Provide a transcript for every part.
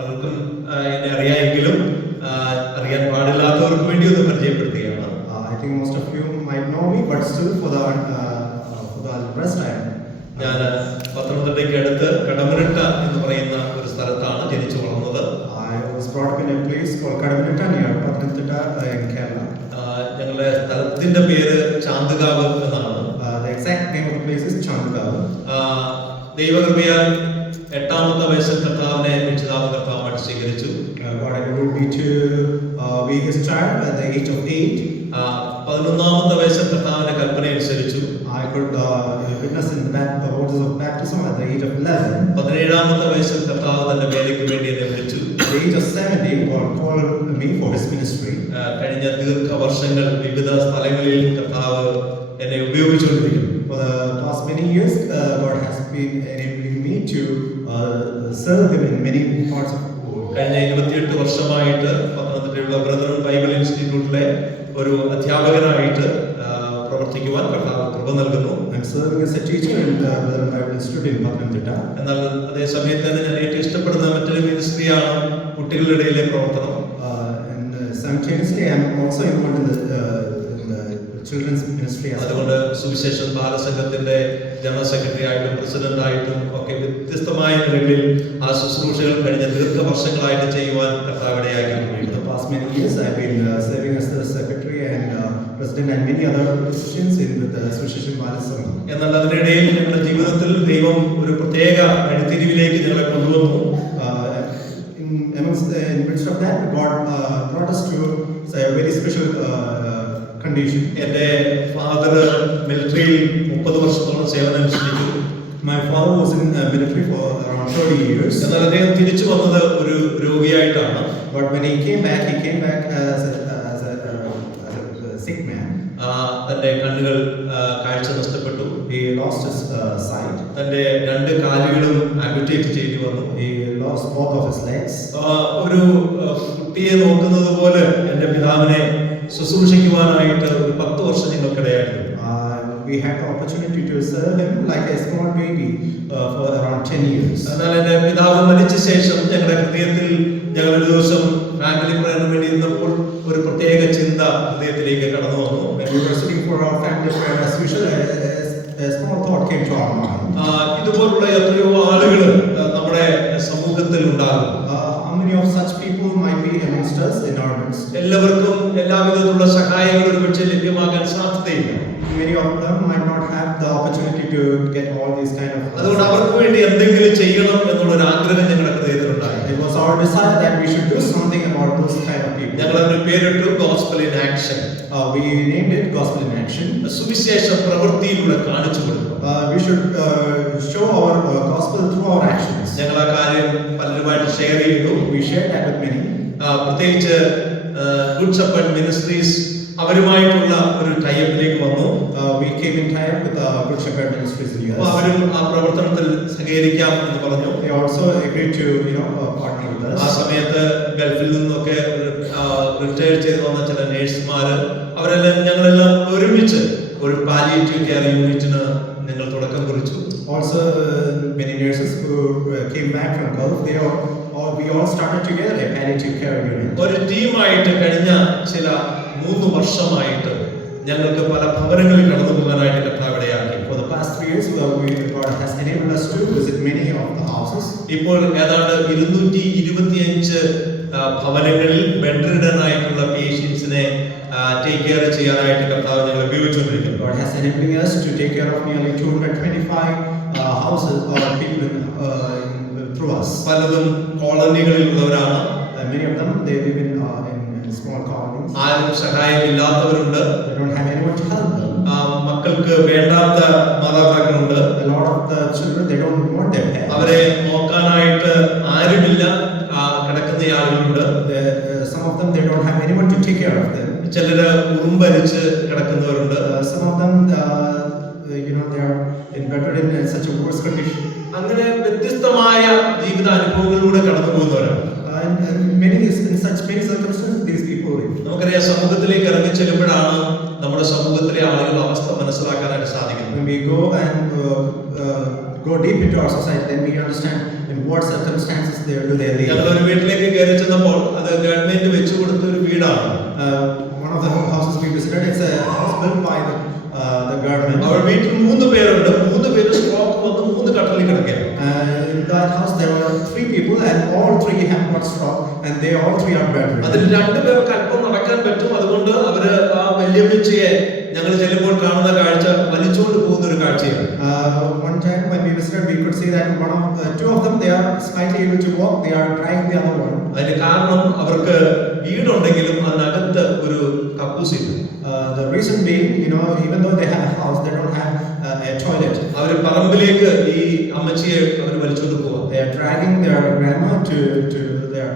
പലർക്കും എന്നെ അറിയാമെങ്കിലും അറിയാൻ പാടില്ലാത്തവർക്ക് വേണ്ടി ഒന്ന് പരിചയപ്പെടുത്തുകയാണ്. I think most of you might know me, but still for the rest I am. ഞാൻ പത്തനംതിട്ടയ്ക്ക് അടുത്ത് കടമനിട്ട എന്ന് പറയുന്ന ഒരു സ്ഥലത്താണ് ജനിച്ചു വളർന്നത്. I was brought up in a place called Kadamanitta near Pathanamthitta in Kerala. ഞങ്ങളുടെ സ്ഥലത്തിന്റെ പേര് ചാന്തുകാവ് എന്നാണ്. The exact name of the place is Chandugavu. ദൈവകൃപയാൽ 8ാമത്തെ വയസ്സിൽ കർത്താവിനെ രക്ഷിതാവ് കർത്താവായിട്ട് സ്വീകരിച്ചു. God enabled me to be his child at the age of 8. 11ാമത്തെ വയസ്സിൽ കർത്താവിന്റെ കൽപ്പന അനുസരിച്ചു. I could witness in the waters of baptism at the age of 11. 17ാമത്തെ വയസ്സിൽ കർത്താവ് തന്റെ വേലയ്ക്ക് വേണ്ടി എന്നെ വിളിച്ചു. At the age of 17, God called me for his ministry. കഴിഞ്ഞ ദീർഘവർഷങ്ങൾ വിവിധ സ്ഥലങ്ങളിൽ കർത്താവ് എന്നെ ഉപയോഗിച്ചുകൊണ്ടിരിക്കുന്നു. For the past many years, God has been enabling me to serve him in many parts of the world. കഴിഞ്ഞ 28 വർഷമായിട്ട് പത്തനംതിട്ടയുള്ള ബ്രദർ ബൈബിൾ ഇൻസ്റ്റിറ്റ്യൂട്ടിലെ ഒരു അധ്യാപകനായിട്ട് പ്രവർത്തിക്കുവാൻ കർത്താവ് കൃപ നൽകുന്നു. I'm serving as a teacher in the Brother Bible Institute in Pathanamthitta. എന്നാൽ അതേ സമയത്ത് തന്നെ ഞാൻ ഏറ്റവും ഇഷ്ടപ്പെടുന്ന മറ്റൊരു മിനിസ്ട്രിയാണ് കുട്ടികളുടെ ഇടയിലെ പ്രവർത്തനം. And simultaneously, I'm also involved in the children's ministry. അതുകൊണ്ട് സുവിശേഷൻ ബാലസംഘത്തിന്റെ ജനറൽ സെക്രട്ടറി ആയിട്ടും പ്രസിഡന്റ് ആയിട്ടും ഒക്കെ വ്യത്യസ്തമായ നിലകളിൽ ആ ശുശ്രൂഷകൾ കഴിഞ്ഞ ദീർഘവർഷങ്ങളായിട്ട് ചെയ്യുവാൻ കർത്താവ് ഇടയാക്കി. For the past many years, I've been serving as the secretary and president and many other positions in the Suviseshan Bala Sangham. എന്നാൽ അതിനിടയിൽ ഞങ്ങളുടെ ജീവിതത്തിൽ ദൈവം ഒരു പ്രത്യേക വഴിത്തിരിവിലേക്ക് ഞങ്ങളെ കൊണ്ടുവന്നു. In the midst of that, God brought us to a very special condition. എൻ്റെ ഫാദർ മിലിറ്ററിയിൽ 30 വർഷത്തോളം സേവനം അനുഷ്ഠിച്ചു. My father was in military for around 30 years. എന്നാൽ അദ്ദേഹം തിരിച്ചു വന്നത് ഒരു രോഗിയായിട്ടാണ്. But when he came back as a sick man. തന്റെ കണ്ണുകൾ കാഴ്ച നഷ്ടപ്പെട്ടു. He lost his sight. തന്റെ 2 കാലുകളും ആംപുട്ടേറ്റ് ചെയ്തു വന്നു. He lost both of his legs. ഒരു കുട്ടിയെ നോക്കുന്നത് പോലെ എൻ്റെ പിതാവിനെ ശുശ്രൂഷിക്കുവാനായിട്ട് ഒരു 10 വർഷം ഞങ്ങൾക്കിടയായിരുന്നു. We had the opportunity to serve him like a small baby for around 10 years. എന്നാൽ എൻ്റെ പിതാവ് മരിച്ച ശേഷം ഞങ്ങളുടെ ഹൃദയത്തിൽ ഞങ്ങൾ ഒരു ദിവസം ഫാമിലി പ്രയറിന് വേണ്ടി ഇരുന്നപ്പോൾ ഒരു പ്രത്യേക ചിന്ത ഹൃദയത്തിലേക്ക് കടന്നു വന്നു. When we were sitting for our family prayer as usual, a small thought came to our mind. ഇതുപോലുള്ള എത്രയോ ആളുകൾ നമ്മുടെ സമൂഹത്തിൽ ഉണ്ടാകും. How many of such people might be amongst us in our midst? എല്ലാവർക്കും എല്ലാവിധത്തിലുള്ള സഹായങ്ങൾ ഒരുപക്ഷെ ലഭ്യമാകാൻ സാധ്യതയില്ല. Many of them might not have the opportunity to get all these kind of. അതുകൊണ്ട് അവർക്ക് വേണ്ടി എന്തെങ്കിലും ചെയ്യണം എന്നുള്ള ഒരു ആഗ്രഹം ഞങ്ങളുടെ ഹൃദയത്തിലുണ്ടായി. It was our desire that we should do something about those kind of people. ഞങ്ങൾ അതിന് പേരിട്ടു gospel in action. We named it Gospel in Action. സുവിശേഷ പ്രവൃത്തിയിലൂടെ കാണിച്ചു കൊടുക്കും. We should show our gospel through our actions. ഞങ്ങൾ ആ കാര്യം പലരുമായിട്ട് ഷെയർ ചെയ്തു. We shared that with many. പ്രത്യേകിച്ച് ഗുഡ് ഷെപ്പേർഡ് മിനിസ്ട്രീസ് അവരുമായിട്ടുള്ള ഒരു ടൈപ്പിലേക്ക് വന്നു. We came in tie up with Good Shepherd Ministries in US. അവരും ആ പ്രവർത്തനത്തിൽ സഹകരിക്കാം എന്ന് പറഞ്ഞു. They also agreed to partner with us. ആ സമയത്ത് ഗൾഫിൽ നിന്നൊക്കെ റിട്ടയർ ചെയ്ത് വന്ന ചില നേഴ്സുമാര് അവരെല്ലാം ഞങ്ങളെല്ലാം ഒരുമിച്ച് ഒരു പാലിയേറ്റീവ് കെയർ യൂണിറ്റിന് ഞങ്ങൾ തുടക്കം കുറിച്ചു. Also many nurses who came back from Gulf, we all started together a palliative care unit. ഒരു ടീമായിട്ട് കഴിഞ്ഞ ചില 3 വർഷമായിട്ട് ഞങ്ങൾക്ക് പല ഭവനങ്ങളിൽ കടന്നു പോകാനായിട്ട് കർത്താവ് ഇടയാക്കി. For the past 3 years, God has enabled us to visit many of the houses. ഇപ്പോൾ ഏതാണ്ട് 225 ഭവനങ്ങളിൽ ബെഡ്രിഡൻ ആയിട്ടുള്ള പേഷ്യൻസിനെ ടേക്ക് കെയർ ചെയ്യാനായിട്ട് കർത്താവ് ഞങ്ങൾ ഉപയോഗിച്ചുകൊണ്ടിരിക്കുന്നു. God has enabled us to take care of nearly 225 houses or people through us. പലതും കോളനികളിൽ ഉള്ളവരാണ്. Many of them they live in small colonies. ആരും സഹായമില്ലാത്തവരുണ്ട്. They don't have anyone to help them. മക്കൾക്ക് വേണ്ടാത്ത മാതാപിതാക്കളുണ്ട്. A lot of the children they don't want their parents. അവരെ നോക്കാനായിട്ട് ആരുമില്ല. കിടക്കുന്ന ആളുകളുണ്ട്. Some of them they don't have anyone to take care of them. ചിലര് ഉറുമ്പരിച്ച് കിടക്കുന്നവരുണ്ട്. Some of them they are embedded in such a worse condition. അങ്ങനെ വ്യത്യസ്തമായ ജീവിത അനുഭവങ്ങളിലൂടെ കടന്നു പോകുന്നവരാണ്. And in such many circumstances these people live. നമുക്കറിയാം സമൂഹത്തിലേക്ക് ഇറങ്ങി ചെല്ലുമ്പോഴാണ് നമ്മുടെ സമൂഹത്തിലെ ആളുകളുടെ അവസ്ഥ മനസ്സിലാക്കാനായിട്ട് സാധിക്കുന്നത്. When we go and go deep into our society, then we understand in what circumstances do they live. ഞങ്ങൾ ഒരു വീട്ടിലേക്ക് കയറി ചെന്നപ്പോൾ അത് ഗവൺമെന്റ് വെച്ചു കൊടുത്ത ഒരു വീടാണ്. One of the houses we visited, it's a house built by the government. അവർ വീട്ടിൽ 3 പേരുണ്ട്. 3 പേര് സ്ട്രോക്ക് വന്ന് 3 കട്ടലിൽ കിടക്കുകയാണ്. In that house there were 3 people and all 3 have got stroke and they all 3 are bedridden. അതിൽ 2 പേർക്ക് അല്പം നടക്കാൻ പറ്റും. അതുകൊണ്ട് അവര് ആ വല്യമ്മച്ചിയെ ഞങ്ങൾ ചെല്ലുമ്പോൾ കാണുന്ന കാഴ്ച വലിച്ചുകൊണ്ട് പോകുന്ന ഒരു കാഴ്ചയാണ്. One time when we visited, we could see that two of them, they are slightly able to walk, they are dragging the other one. അതിന് കാരണം അവർക്ക് വീടുണ്ടെങ്കിലും അതിനകത്ത് ഒരു കക്കൂസില്ല. The reason being, even though they have a house, they don't have a toilet. അവർ പറമ്പിലേക്ക് ഈ അമ്മച്ചിയെ അവർ വലിച്ചുകൊണ്ട് പോവാ. They are dragging their grandma to their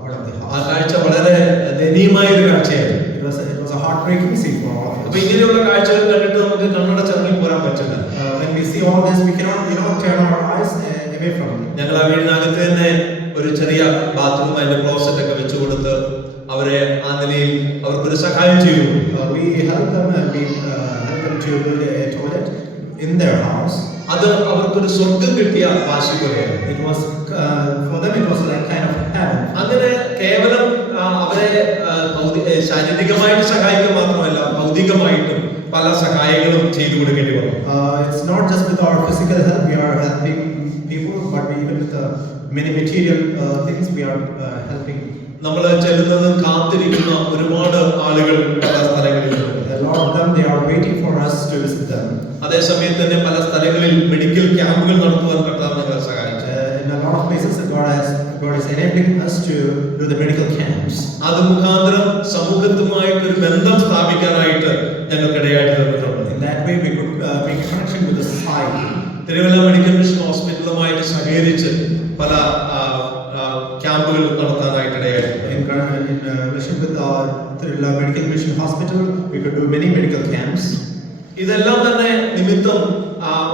out of the ആ house. കാഴ്ച വളരെ ദയനീയമായ ഒരു കാഴ്ചയായിരുന്നു. It was a heartbreaking scene for all of അപ്പൊ us. ഇങ്ങനെയുള്ള കാഴ്ചകൾ കണ്ടിട്ട് നമുക്ക് കണ്ണടച്ചിറങ്ങി പോരാൻ പറ്റില്ല. When we see all this, we cannot turn our eyes away from it. ഞങ്ങൾ ആ വീടിനകത്ത് തന്നെ ഒരു ചെറിയ ബാത്റൂം അതിന്റെ ക്ലോസറ്റ് ഒക്കെ വെച്ചു കൊടുത്ത് അവരെ ആ നിലയിൽ അവർക്കൊരു സഹായം ചെയ്തു. We help them to build a toilet in their house. അത് അവർക്കൊരു സ്വർഗം കിട്ടിയ വാശി പോലെയാണ്. It was for them, it was like kind of heaven. അങ്ങനെ കേവലം അവരെ ശാരീരികമായിട്ട് സഹായിക്കുക മാത്രമല്ല, ഭൗതികമായിട്ടും പല സഹായങ്ങളും ചെയ്തു കൊടുക്കേണ്ടി വന്നു. It's not just with our physical help we are helping people, but even with the many material things we are helping. നമ്മൾ ചെല്ലുന്നതും കാത്തിരിക്കുന്ന ഒരുപാട് ആളുകൾ പല സ്ഥലങ്ങളിലുണ്ട്. A lot of them, they are waiting for us to visit them. അതേസമയത്ത് തന്നെ പല സ്ഥലങ്ങളിൽ medical ക്യാമ്പുകൾ നടത്തുവാൻ കർത്താവ് ഞങ്ങളെ സഹായിച്ചു. In a lot of places, God is enabling us to do the medical camps. അത് മുഖാന്തരം സമൂഹത്തുമായിട്ട് ഒരു ബന്ധം സ്ഥാപിക്കാനായിട്ട് ഞങ്ങൾക്കിടയായിട്ട് തന്നിട്ടുണ്ട്. In that way, we could make a connection with the society. Thiruvalla medical mission ഹോസ്പിറ്റലുമായിട്ട് സഹകരിച്ച് പല ക്യാമ്പുകൾ നടത്താനായിട്ട് ഇടയായിട്ടുണ്ട്. In relation with Tirula Medical Mission Hospital, we could do many medical camps. ഇതെല്ലാം തന്നെ നിമിത്തം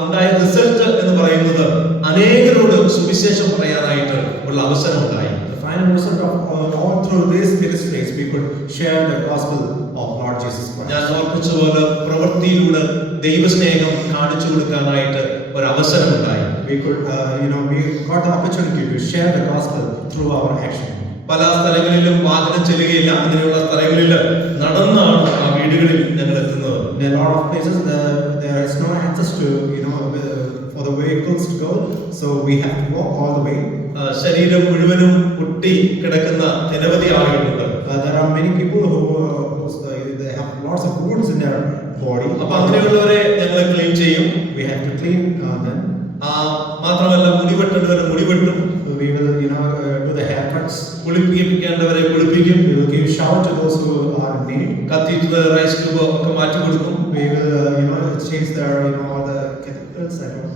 ഉണ്ടായ റിസൾട്ട് എന്ന് പറയുന്നത് അനേകരോട് സുവിശേഷം പറയാനായിട്ട് ഉള്ള അവസരം ഉണ്ടായി. The final result of all through these ministries, we could share the gospel of Lord Jesus Christ. ഞാൻ ഓർപ്പിച്ചതുപോലെ പ്രവൃത്തിയിലൂടെ ദൈവസ്നേഹം കാണിച്ചു കൊടുക്കാനായിട്ട് ഒരു അവസരം ഉണ്ടായി. We could, we got the opportunity to share the gospel through our action. പല സ്ഥലങ്ങളിലും വാഹനം ചെല്ലുകയില്ല. അങ്ങനെയുള്ള സ്ഥലങ്ങളിൽ നടന്നാണ് ആ വീടുകളിൽ ഞങ്ങൾ എത്തുന്നത്. In a lot of places, there is no access to, for the vehicles to go, so we have to walk all the way. ശരീരം മുഴുവനും പൊട്ടി കിടക്കുന്ന നിരവധി ആളുകളുണ്ട്. There are many people who they have lots of wounds in their body. അപ്പൊ അങ്ങനെയുള്ളവരെ ഞങ്ങൾ clean ചെയ്യും. We have to clean them. മാത്രമല്ല മുടിവെട്ടേണ്ടവരെ മുടിവെട്ടും. We will, do the haircuts. കുളിപ്പിക്കേണ്ടവരെ കുളിപ്പിക്കും. We will give shower to those who are in need. Catheter Ryle's tube ഒക്കെ മാറ്റി കൊടുക്കും. We will, change their, all the catheters and all.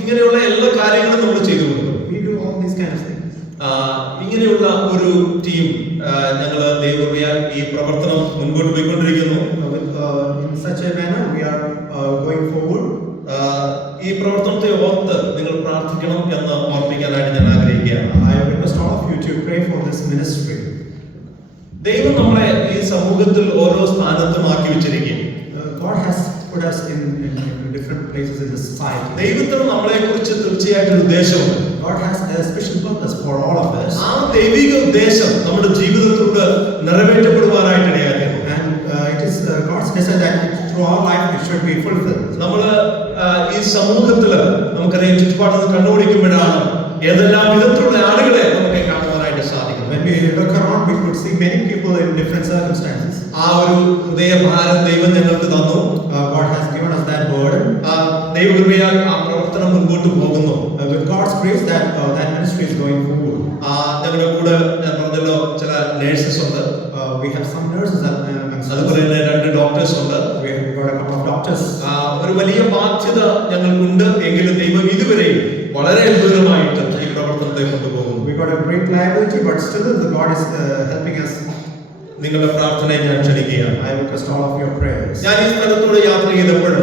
ഇങ്ങനെയുള്ള എല്ലാ കാര്യങ്ങളും നമ്മൾ ചെയ്തു കൊടുക്കും. We do all these kind of things. ഇങ്ങനെയുള്ള ഒരു ടീം ഞങ്ങൾ ദൈവകൃപയാൽ ഈ പ്രവർത്തനം മുൻപോട്ട് പോയിക്കൊണ്ടിരിക്കുന്നു. In such a manner, we are going forward. ഈ പ്രവർത്തനത്തെ ഓർത്ത് നിങ്ങൾ പ്രാർത്ഥിക്കണം എന്ന് ഓർമ്മിക്കാനായിട്ട് ഞാൻ ആഗ്രഹിക്കുകയാണ്. I request all of you to pray for this ministry. ദൈവം നമ്മളെ ഈ സമൂഹത്തിൽ ഓരോ സ്ഥാനത്തും ആക്കി വെച്ചിരിക്കും. God has put us in different places in the society. ദൈവത്തിന് നമ്മളെ കുറിച്ച് തീർച്ചയായിട്ടും ഒരു ഉദ്ദേശമുണ്ട്. God has a special purpose for all of us. ആ ദൈവിക ഉദ്ദേശം നമ്മുടെ ജീവിതത്തിലൂടെ നിറവേറ്റപ്പെടുവാനായിട്ട് ഇടയാക്കണം. And it is God's desire that through our life it should be fulfilled. നമ്മൾ ഈ സമൂഹത്തിൽ നമുക്കറിയാം ചുറ്റുപാടുകൾ കണ്ടുപിടിക്കുമ്പോഴാണ് ഏതെല്ലാം വിധത്തിലുള്ള ആളുകളെ നമുക്ക് കാണുവാനായിട്ട് സാധിക്കും. When we look around, we could see many people in different circumstances. ആ ഒരു ഹൃദയഭാരം ദൈവം ഞങ്ങൾക്ക് തന്നു. God has given us that burden. ദൈവകൃപയാൽ ആ പ്രവർത്തനം മുൻപോട്ട് പോകുന്നു. With God's grace, that ministry is going forward. ഞങ്ങളുടെ കൂടെ ഞാൻ പറഞ്ഞല്ലോ ചില നേഴ്സസ് ഉണ്ട്. We have some nurses and അതുപോലെ തന്നെ 2 ഡോക്ടേഴ്സ് ഉണ്ട്. we got a couple of doctors. ഒരു വലിയ ബാധ്യത ഞങ്ങൾക്കുണ്ട്. എങ്കിലും ദൈവം ഇതുവരെയും വളരെ അത്ഭുതമായിട്ട് ഈ പ്രവർത്തനത്തെ കൊണ്ടുപോകും. We got a great liability, but still the God is helping us. നിങ്ങളുടെ പ്രാർത്ഥനയെ ഞാൻ ക്ഷണിക്കുകയാണ്. I request all of your prayers. ഞാൻ ഈ സ്ഥലത്തൂടെ യാത്ര ചെയ്തപ്പോൾ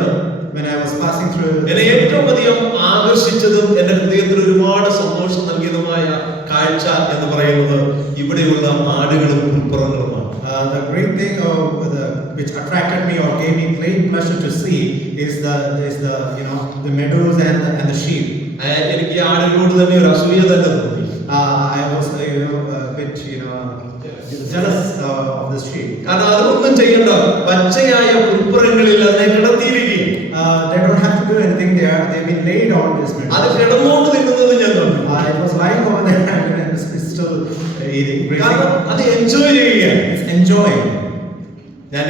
when I was passing through, എന്നെ ഏറ്റവും അധികം ആകർഷിച്ചതും എന്റെ ഹൃദയത്തിൽ ഒരുപാട് സന്തോഷം നൽകിയതുമായ കാഴ്ച എന്ന് പറയുന്നത് ഇവിടെയുള്ള ആടുകളും പുൽപ്പുറങ്ങളുമാണ്. The great thing which attracted me or gave me great pleasure to see is the meadows and the sheep. എനിക്ക് ഈ ആടുകളോട് തന്നെ ഒരു അസൂയ തന്നെ തോന്നി. I was a bit jealous of the sheep. കാരണം അതൊന്നും ചെയ്യണ്ട, പച്ചയായ പുൽപ്പുറങ്ങളിൽ അതിനെ കിടത്തിയിരിക്കും. They don't have to do anything there. They've been laid on this meadow. അത് കിടന്നുകൊണ്ട് തിന്നുന്നത് ഞാൻ കണ്ടു. It was lying over there and it's still eating. കാരണം അത് എൻജോയ് ചെയ്യുകയാണ്. It's enjoying. ഞാൻ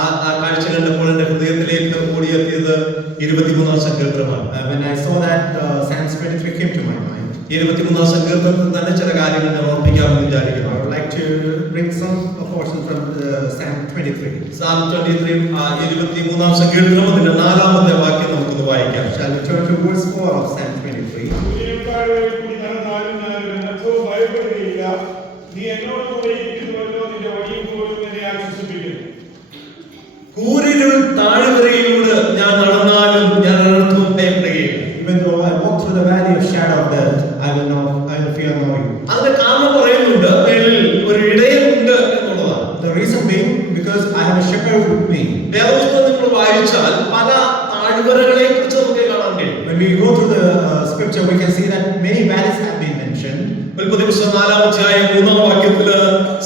ആ കാഴ്ച കണ്ടപ്പോൾ എന്റെ ഹൃദയത്തിലേക്ക് ഓടിയെത്തിയത് 23-ാം സങ്കീർത്തനമാണ്. When I saw that, Psalms 23 came to my mind. 23-ാം സങ്കീർത്തനത്തിൽ തന്നെ ചില കാര്യങ്ങൾ ഞാൻ ഓർമ്മിക്കാമെന്ന് വിചാരിക്കുന്നു. I would like to bring some portion from Psalm 23. Psalm 23 23-ാം സങ്കീർത്തനം അതിന്റെ 4-ാമത്തെ വാക്യം നമുക്കൊന്ന് വായിക്കാം. Shall we turn to verse 4 of Psalm 23? കൂരിരുൾ താഴ്വരയിലൂടെ ഞാൻ നടന്നാലും ഞാൻ അനർത്ഥവും ഭയപ്പെടുകയില്ല. Even though I walk through the valley of shadow of death, I will fear no evil. അതിന്റെ കാരണം പറയുന്നുണ്ട്, മേലിൽ ഒരു ഇടയനുണ്ട് എന്നുള്ളതാണ്. The reason being because I have a shepherd with me. വേദപുസ്തകം നിങ്ങൾ വായിച്ചാൽ പല താഴ്വരകളെ കുറിച്ച് നമുക്ക് കാണാൻ കഴിയും. When we go through the scripture, we can see that many valleys have been mentioned. ഉൽപ്പത്തി പുസ്തകം 4-ാം അധ്യായം 3-ാം വാക്യത്തില്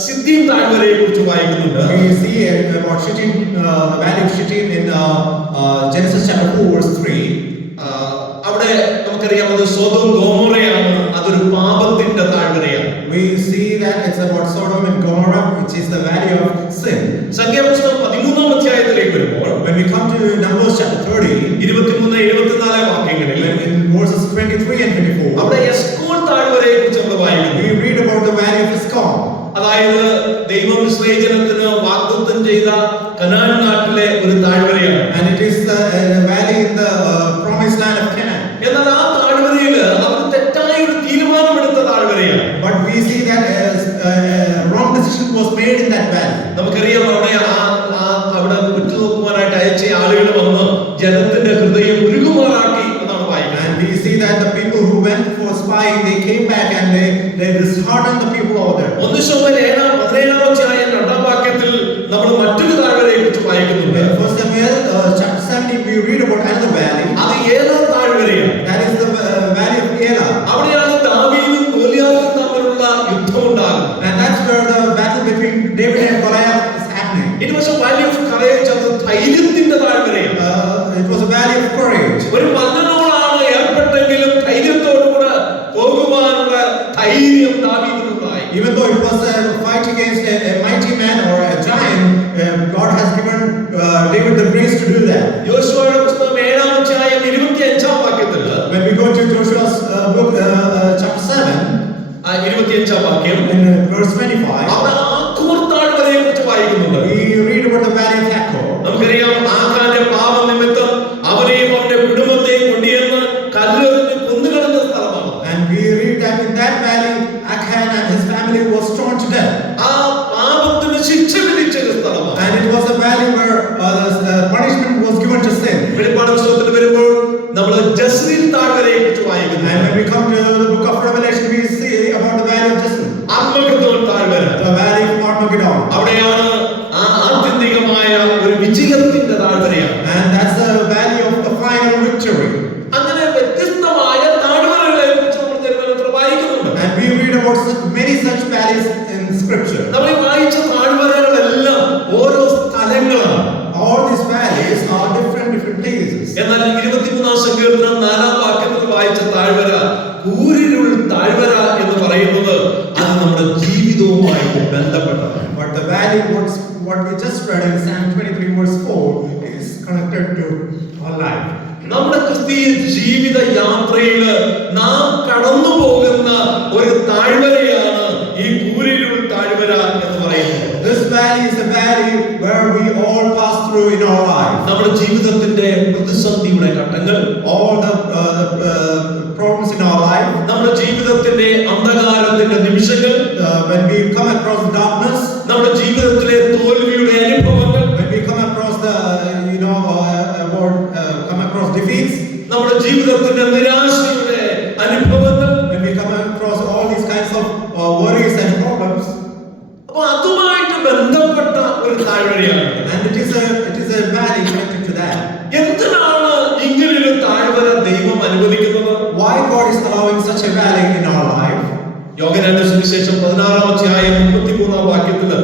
സിദ്ദീം താഴ്വരയെ കുറിച്ച് വായിക്കുന്നുണ്ട്. We see about Shittim, the valley of Shittim in Genesis chapter 4 verse 3. അവിടെ നമുക്കറിയാം അത് സൊദോം ഗൊമോറയാണ്, അതൊരു പാപത്തിന്റെ താഴ്വരയാണ്. We see that it's about Sodom and Gomorrah, which is the valley of sin. സംഖ്യാപുസ്തകം 13-ാം അധ്യായത്തിലേക്ക് വരുമ്പോൾ When we come to Numbers chapter 30, 23-24 വാക്യങ്ങളിൽ in verses 23 and 24, അവിടെ എസ്കോൾ താഴ്വരയെ കുറിച്ച് നമ്മൾ വായിക്കുന്നു. we read about the valley of Escol. അതായത് ദൈവം ഇസ്രായേൽ ജനത്തിന് വാഗ്ദത്തം ചെയ്ത കനാൻ നാട്ടിലെ ഒരു താഴ്വരയാണ്. And it is the valley in the promised land of Canaan. എന്നാൽ ആ താഴ്വരയിൽ അവർ തെറ്റായ ഒരു തീരുമാനമെടുത്ത താഴ്വരയാണ്. But we see that wrong decision was made in that valley. നമുക്കറിയാം അവിടെ ഉറ്റുനോക്കുവാനായിട്ട് അയച്ച ആളുകൾ വന്ന് ജനത്തിന്റെ ഹൃദയം ഉരുകുമാറാക്കി എന്നാണ് വായിക്കുന്നത്. And we see that the people who went for spying, they came back and they disheartened the people over there. 1 ശമൂവേൽ 17-ാം അധ്യായം 2-ാം വാക്യത്തിൽ നമ്മൾ മറ്റൊരു താഴ്വരയെ കുറിച്ച് വായിക്കുന്നുണ്ട്. In 1 Samuel chapter 17, we read about another valley. അത് ഏലാം താഴ്വരയാണ്. That is the valley of Elah. അവിടെയാണ് ദാവീദും ഗോലിയാത്തും തമ്മിലുള്ള യുദ്ധം ഉണ്ടാകുന്നത്. And that's where the battle between David and Goliath is happening. It was a valley of courage, അത് ധൈര്യത്തിന്റെ താഴ്വരയാണ്. It was a valley of courage. ഒരു മല്ലനോടാണ് ഏർപ്പെട്ടെങ്കിലും ധൈര്യത്തോടുകൂടെ പോകുവാനുള്ള ധൈര്യം ദാവീദിനുണ്ടായി. Even though it was a fight against a mighty man or a giant, God has given David the grace to do that. യോശുവയുടെ പുസ്തകം 7-ാം അധ്യായം 25-ാം വാക്യത്തിൽ When we go to Joshua's book, chapter 7, 25-ാം വാക്യം in verse 25, അവിടെ Achor താഴ്വരയെ കുറിച്ച് വായിക്കുന്നുണ്ട്. we read about the valley of Achor. നമുക്കറിയാം ആഖാന്റെ പാപം നിമിത്തം അവനെയും അവന്റെ കുടുംബത്തെയും കൊണ്ടുവന്ന് കല്ലെറിഞ്ഞ് കൊന്നുകളഞ്ഞ സ്ഥലമാണ്. And we read that in that valley, Achan and his family was stoned to death. ആ പാപത്തിന് ശിക്ഷ വിധിച്ച ഒരു സ്ഥലമാണ്. And it was a valley where the punishment was given to sin. വെളിപ്പാട് പുസ്തകത്തിൽ വരുമ്പോൾ നമ്മൾ ജസ്രീൽ താഴ്വരയെ കുറിച്ച് വായിക്കുന്നു. And when we come to the book of Revelation, we see about the valley of Jezreel. അർമ്മഗദ്ദോൻ താഴ്വര, The valley of Armageddon. അവിടെയാണ് ആത്യന്തികമായ ഒരു വിജയത്തിന്റെ താഴ്വരയാണ്. And that's the valley of the final victory. അങ്ങനെ വ്യത്യസ്തമായ താഴ്വരകളെ കുറിച്ച് നമ്മൾ തിരുവനന്തപുരത്ത് വായിക്കുന്നുണ്ട്. And we read about many such valleys in scripture. നമ്മൾ ഈ വായിച്ച താഴ്വരകളെല്ലാം ഓരോ സ്ഥലങ്ങളാണ്. All these valleys are different places. എന്നാൽ 23-ാം സങ്കീർത്തനം 4-ാം വാക്യത്തിൽ വായിച്ച താഴ്വര കൂരിരുൾ താഴ്വര എന്ന് പറയുന്നത് അത് നമ്മുടെ ജീവിതവുമായിട്ട് ബന്ധപ്പെട്ടതാണ്. But the valley, what we just read in Psalm 23 verse 4, is connected to our life. നമ്മുടെ ക്രിസ്തീയ ജീവിത യാത്രയിൽ നാം കടന്നു പോകുന്ന ഒരു താഴ്വരയാണ് ഈ കൂരിരുൾ താഴ്വര എന്ന് പറയുന്നത്. This valley is a valley where we all pass through in our life. നമ്മുടെ ജീവിതത്തിന്റെ പ്രതിസന്ധിയുടെ ഘട്ടങ്ങൾ, All the problems in our life. നമ്മുടെ ജീവിതത്തിന്റെ അന്ധകാരത്തിന്റെ നിമിഷങ്ങൾ, When we come across darkness. നമ്മുടെ ജീവിതത്തിലെ തോൽവിയുടെ അനുഭവങ്ങൾ, When we come across the come across defeats. നമ്മുടെ ജീവിതത്തിന്റെ നിരാശയുടെ അനുഭവങ്ങൾ, When we come across all these kinds of worries and problems. അപ്പോൾ അതുമായിട്ട് ബന്ധപ്പെട്ട ഒരു താഴ്വരയാണ്. And it is a valley connected to that. എന്തിനാണ് ഇങ്ങനൊരു താഴ്വര ദൈവം അനുവദിക്കുന്നത്? യോഹന്നാന്റെ സുവിശേഷം 16-ാം അധ്യായം 33-ാം വാക്യത്തില്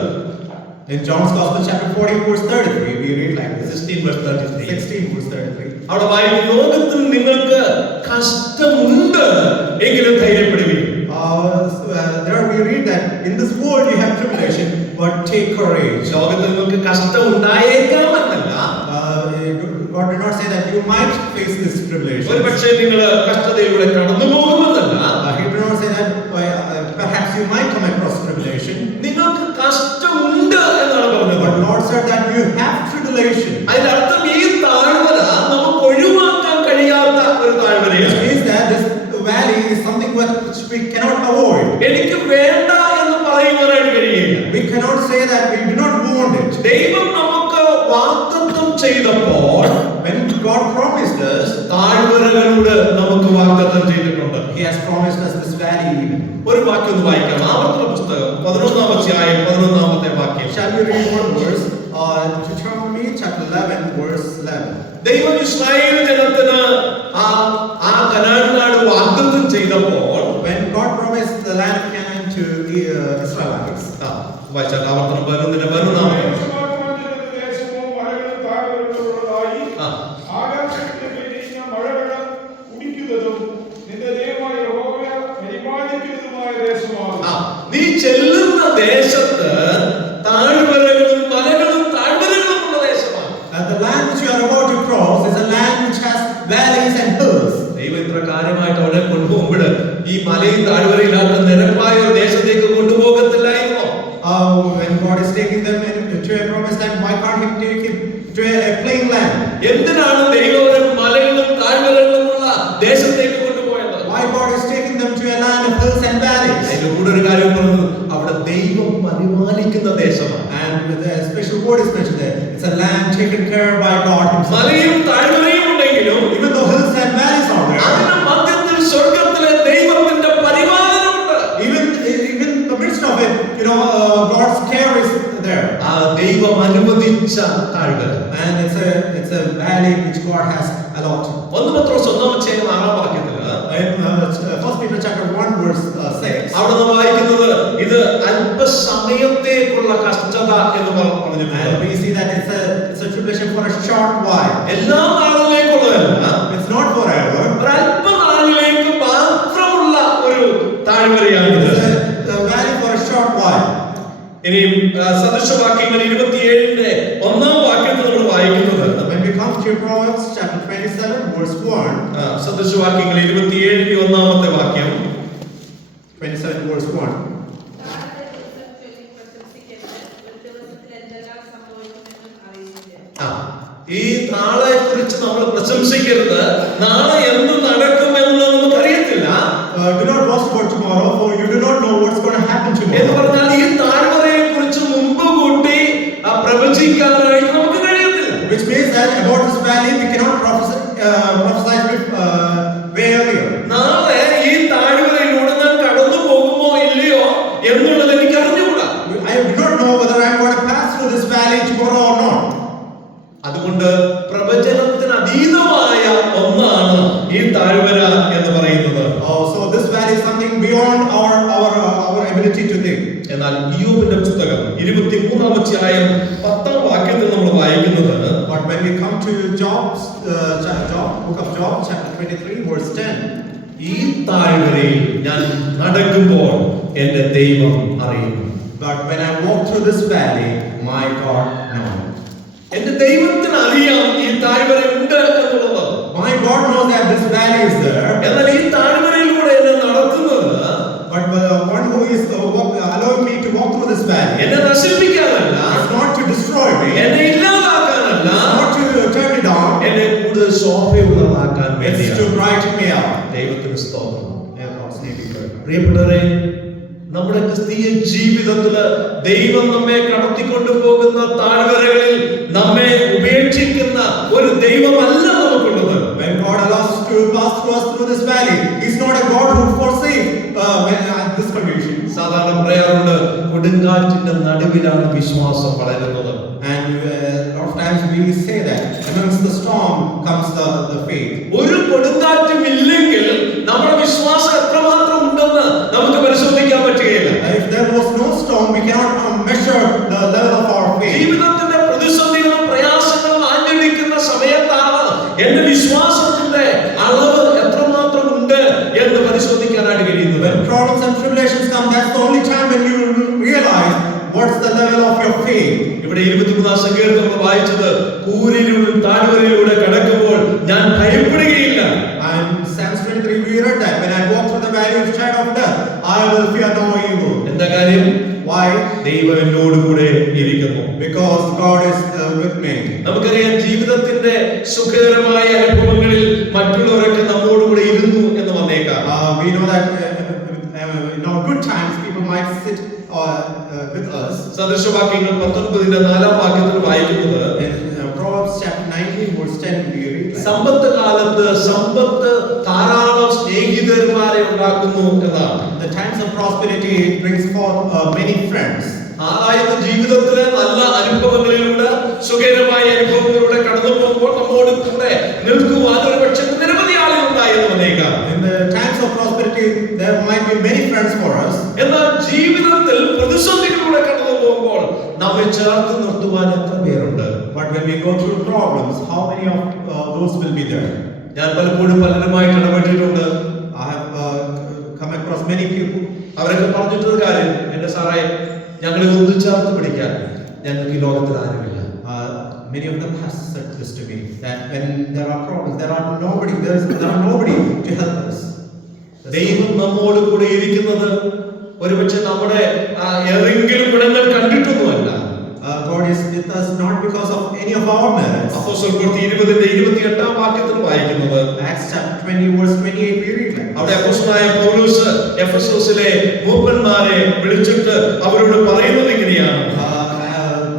In John's Gospel, chapter 14, verse 33, we read like this. 16 verse 33. 16, verse 33. അവിടെ വായിക്കും, ലോകത്തിൽ നിങ്ങൾക്ക് കഷ്ടമുണ്ട് എങ്കിലും ധൈര്യപ്പെടുവിൻ. There we read that in this world you have tribulation, but take courage. ലോകത്തിൽ നിങ്ങൾക്ക് കഷ്ടം ഉണ്ടായേക്കാമെന്നല്ല, God did not say that you might face this tribulation. ഒരു പക്ഷേ നിങ്ങൾ കഷ്ടതയിലൂടെ കടന്നു പോകുമെന്നല്ല, He did not say that perhaps you might come across tribulation. നിങ്ങൾക്ക് കഷ്ടമുണ്ട് എന്നാണ് പറഞ്ഞത്. But Lord said that you have tribulation. അതിന്റെ അർത്ഥം ഈ താഴ്വര നമുക്ക് ഒഴിവാക്കാൻ കഴിയാത്ത ഒരു താഴ്വരയാണ്. Which means that this valley is something which we cannot avoid. എനിക്ക് വേണ്ട എന്ന് പറയുവാനായിട്ട് കഴിയില്ല. We cannot say that we do not want it. ദൈവം നമുക്ക് വാഗ്ദത്തം ചെയ്തപ്പോൾ, when God promised us, താഴ്വരകളോട് നമുക്ക് വാഗ്ദത്തം ചെയ്തിട്ടുണ്ട്. He has promised us this valley even. ഒരു വാക്യം ഒന്ന് വായിക്കാം. ആവർത്തന പുസ്തകം 11-ാം അധ്യായം 11-ാമത്തെ വാക്യം. Shall we read one verse? Deuteronomy chapter 11, verse 11. ദൈവം ഇസ്രായേൽ ജനത്തിന് ആ കനാൻ നാട് വാഗ്ദത്തം ചെയ്തപ്പോൾ, when God promised the land of Canaan to the Israelites. വായിച്ചാൽ ആവർത്തനം 11-ാമത്തെ. നീ ചെല്ലുന്ന ദേശത്ത് താഴ്വരകളും മലകളും താഴ്വരകളും ഉള്ള ദേശമാണ്. The land which you are about to cross is a land which has valleys and hills. ദൈവം ഇത്ര കാര്യമായിട്ട് അവിടെ കൊണ്ടുപോകുമ്പോൾ ഈ മലയും താഴ്വരയില്ലാത്ത നിരപ്പായ ഒരു ദേശത്തേക്ക് കൊണ്ടുപോകത്തില്ലായിരുന്നോ? When God is taking them to a promised land, why can't He take him to a plain land? എന്തിനാണ് ദൈവം മലകളും താഴ്വരകളും ഉള്ള ദേശത്തേക്ക് കൊണ്ടുപോയത്? Why God is taking them to a land of hills and valleys? അതിന്റെ കൂടെ ഒരു കാര്യം പറഞ്ഞു, അവിടെ ദൈവം പരിപാലിക്കുന്ന ദേശമാണ്. And with a special word is mentioned there. It's a land taken care by God Himself. മലയും താഴ്വരയും ഉണ്ടെങ്കിലും, even though hills and valleys are there, അതിന്റെ മധ്യത്തിൽ സ്വർഗ്ഗത്തിലെ ദൈവത്തിന്റെ പരിപാലനമുണ്ട്. Even in the midst of it, God's care is there. ആ ദൈവം അനുവദിച്ച താഴ്വര. And it's a valley which God has allotted. 1 പത്രോസ് 1-ാം അധ്യായം 6-ാം വാക്യത്തിൽ, First Peter chapter 1 verse 6. അവിടെ നമ്മൾ വായിക്കുന്നത് ഇത് അല്പസമയത്തേക്കുള്ള കഷ്ടത എന്ന് പറഞ്ഞു. And we see that it's a tribulation for a short while. എല്ലാ നാളിലേക്കുള്ളതല്ല, It's not forever. ഒരല്പനാളിലേക്ക് മാത്രമുള്ള ഒരു താഴ്വരയാണിത്. It's a valley for a short while. ഇനി സദൃശവാക്യങ്ങൾ 27-ന്റെ 1-ാം വാക്യത്തിൽ നമ്മൾ വായിക്കുന്നത്, When we come to Proverbs chapter 27 verse 1, സദൃശവാക്യങ്ങൾ 27-ന്റെ 1-ാമത്തെ വാക്യം, 27 verse 1. ഈ നാളെ കുറിച്ച് നമ്മൾ പ്രശംസിക്കരുത്. നാളെ എന്ത് നടക്കുമെന്ന് നമുക്ക് അറിയത്തില്ല. Do not boast about tomorrow, for you do not know what's going to happen എന്ന് tomorrow. പറഞ്ഞാൽ ഈ താഴ്വരയെ കുറിച്ച് മുമ്പ് കൂട്ടി പ്രവചിക്കാനായിട്ട് നമുക്ക് കഴിയത്തില്ല. Which means that about this valley we cannot prophesy way earlier. നാളെ ഈ താഴ്വരയിലൂടെ ഞാൻ കടന്നു പോകുമോ ഇല്ലയോ എന്നുള്ളത് എനിക്ക് അറിഞ്ഞുകൂടാ. I do not know whether I am going to pass through this valley tomorrow or not. അതുകൊണ്ട് പ്രവചനത്തിന് അതീതമായ ഒന്നാണ് ഈ താഴ്വര എന്ന് പറയുന്നത്. So this valley is something beyond our ability to think. എന്നാൽ ഇയ്യോബിന്റെ പുസ്തകം 23-ാം അധ്യായം 10-ാം വാക്യത്തിൽ നമ്മൾ വായിക്കുന്നത്, But when we come to book of Job, chapter 23, verse 10, ഈ താഴ്വരയിൽ ഞാൻ നടക്കുമ്പോൾ എന്റെ ദൈവം അറിയുന്നു. but when I walk through this valley, my God knows. എന്റെ ദൈവത്തിന് അറിയാം ഈ താഴ്വര ഉണ്ട് എന്നുള്ളത്. My God knows that this valley is there. എന്നാൽ ഈ താഴ്വരയിലൂടെ എന്നെ നടത്തുന്നത്, But the one who is allowing me to walk through this valley, എന്നെ നശിപ്പിക്കാനല്ല, it's not to destroy me, എന്നെ ഇല്ലാതാക്കാനല്ല, it's not to turn me down, എന്നെ കൂടുതൽ ശോഭയുള്ളതാക്കാൻ it's വേണ്ടിയാണ്. to brighten me up. ദൈവത്തിന് സ്തോത്രം. Yeah, God's name be praised. പ്രിയപ്പെട്ടവരെ, നമ്മുടെ ക്രിസ്തീയ ജീവിതത്തില് ദൈവം നമ്മെ കടത്തിക്കൊണ്ടു പോകുന്ന താഴ്വരകളിൽ നമ്മെ ഉപേക്ഷിക്കുന്ന ഒരു ദൈവമല്ല നമുക്കുള്ളത്. When God allows to pass through this valley, He's not a God who forsakes this condition. സാധാരണ പറയാറുണ്ട്, കൊടുങ്കാറ്റിന്റെ നടുവിലാണ് വിശ്വാസം വളരുന്നത്. And a lot of times we say that amongst the storm comes the faith. ഒരു കൊടുങ്കാറ്റും ഇല്ലെങ്കിൽ നമ്മുടെ വിശ്വാസം എത്രമാത്രം ഉണ്ടെന്ന് നമുക്ക് പരിശോധിക്കാൻ and tribulations come, that's the only time when you will realize what's the level of your faith. ഇവിടെ 23 സങ്കീർത്തനം നമ്മൾ വായിച്ചത് കൂരിരുളും താഴ്വരയിലൂടെ കടക്കുമ്പോൾ ഞാൻ ഭയപ്പെടുകയില്ല. And Psalms 23 we read that when I walk through the valley of shadow of death, I will fear no evil. എന്താ കാര്യം? Why? ദൈവം എന്നോട് കൂടെ ഇരിക്കുന്നു. Because God is with me. നമുക്കറിയാം ജീവിതത്തിന്റെ സുഖകരമായ അനുഭവങ്ങളിൽ മറ്റുള്ളവരൊക്കെ നമ്മോട് കൂടെ ഇരുന്നു എന്ന് വന്നേക്കാം. We know that in our good times people might sit with us. സദൃശവാക്യങ്ങൾ 19ന്റെ 4-ാം വാക്യത്തിൽ വായിക്കുന്നത് Proverbs chapter 19 verse 10 we read like, സമ്പത്ത് കാലത്ത് സമ്പത്ത് ധാരാളം സ്നേഹിതന്മാരെ ഉണ്ടാക്കുന്നു എന്നാണ്. the times of prosperity brings forth many friends. അതായത് ജീവിതത്തിലെ നല്ല അനുഭവങ്ങളിലൂടെ സുഖകരമായ അനുഭവങ്ങളിലൂടെ കടന്നു പോകുമ്പോൾ നമ്മോട് കൂടെ നിൽക്കുവാൻ ഒരു പക്ഷേ നിരവധി ആളുകൾ ഉണ്ടായെന്ന് വന്നേക്കാം. In the times of prosperity there might be many friends for us. എന്നാൽ ജീവിതത്തിൽ പ്രതിസന്ധികളിലൂടെ കടന്നു പോകുമ്പോൾ നമ്മെ ചേർത്ത് നിർത്തുവാൻ എത്ര പേരുണ്ട്? But when we go through problems, how many of those will be there? ഞാൻ പലപ്പോഴും പലരുമായിട്ട് ഇടപെട്ടിട്ടുണ്ട്. I have come across many people. അവരൊക്കെ പറഞ്ഞിട്ടൊരു കാര്യം, എന്റെ സാറേ ഞങ്ങളെ ഒന്ന് ചേർത്ത് പിടിക്കാൻ ഞങ്ങൾക്ക് ഈ ലോകത്തിൽ ആരുമില്ല. Many of them have said this to me, that when there are problems, there are nobody to help us. ദൈവം നമ്മോട് കൂടെ ഇരിക്കുന്നത് ഒരുപക്ഷെ നമ്മുടെ ഏതെങ്കിലും ഗുണങ്ങൾ കണ്ടിട്ടൊന്നുമല്ല. God is with us not because of any of our merits. അപ്പോസ്തലപ്രവൃത്തി 20ന്റെ 28-ാം വാക്യത്തിൽ വായിക്കുന്നത് Acts chapter 20 verse 28 we read like, അവിടെ അപ്പോസ്തലനായ പൗലോസ് എഫെസോസിലെ മൂപ്പന്മാരെ വിളിച്ചിട്ട് അവരോട് പറയുന്നത് ഇങ്ങനെയാണ്.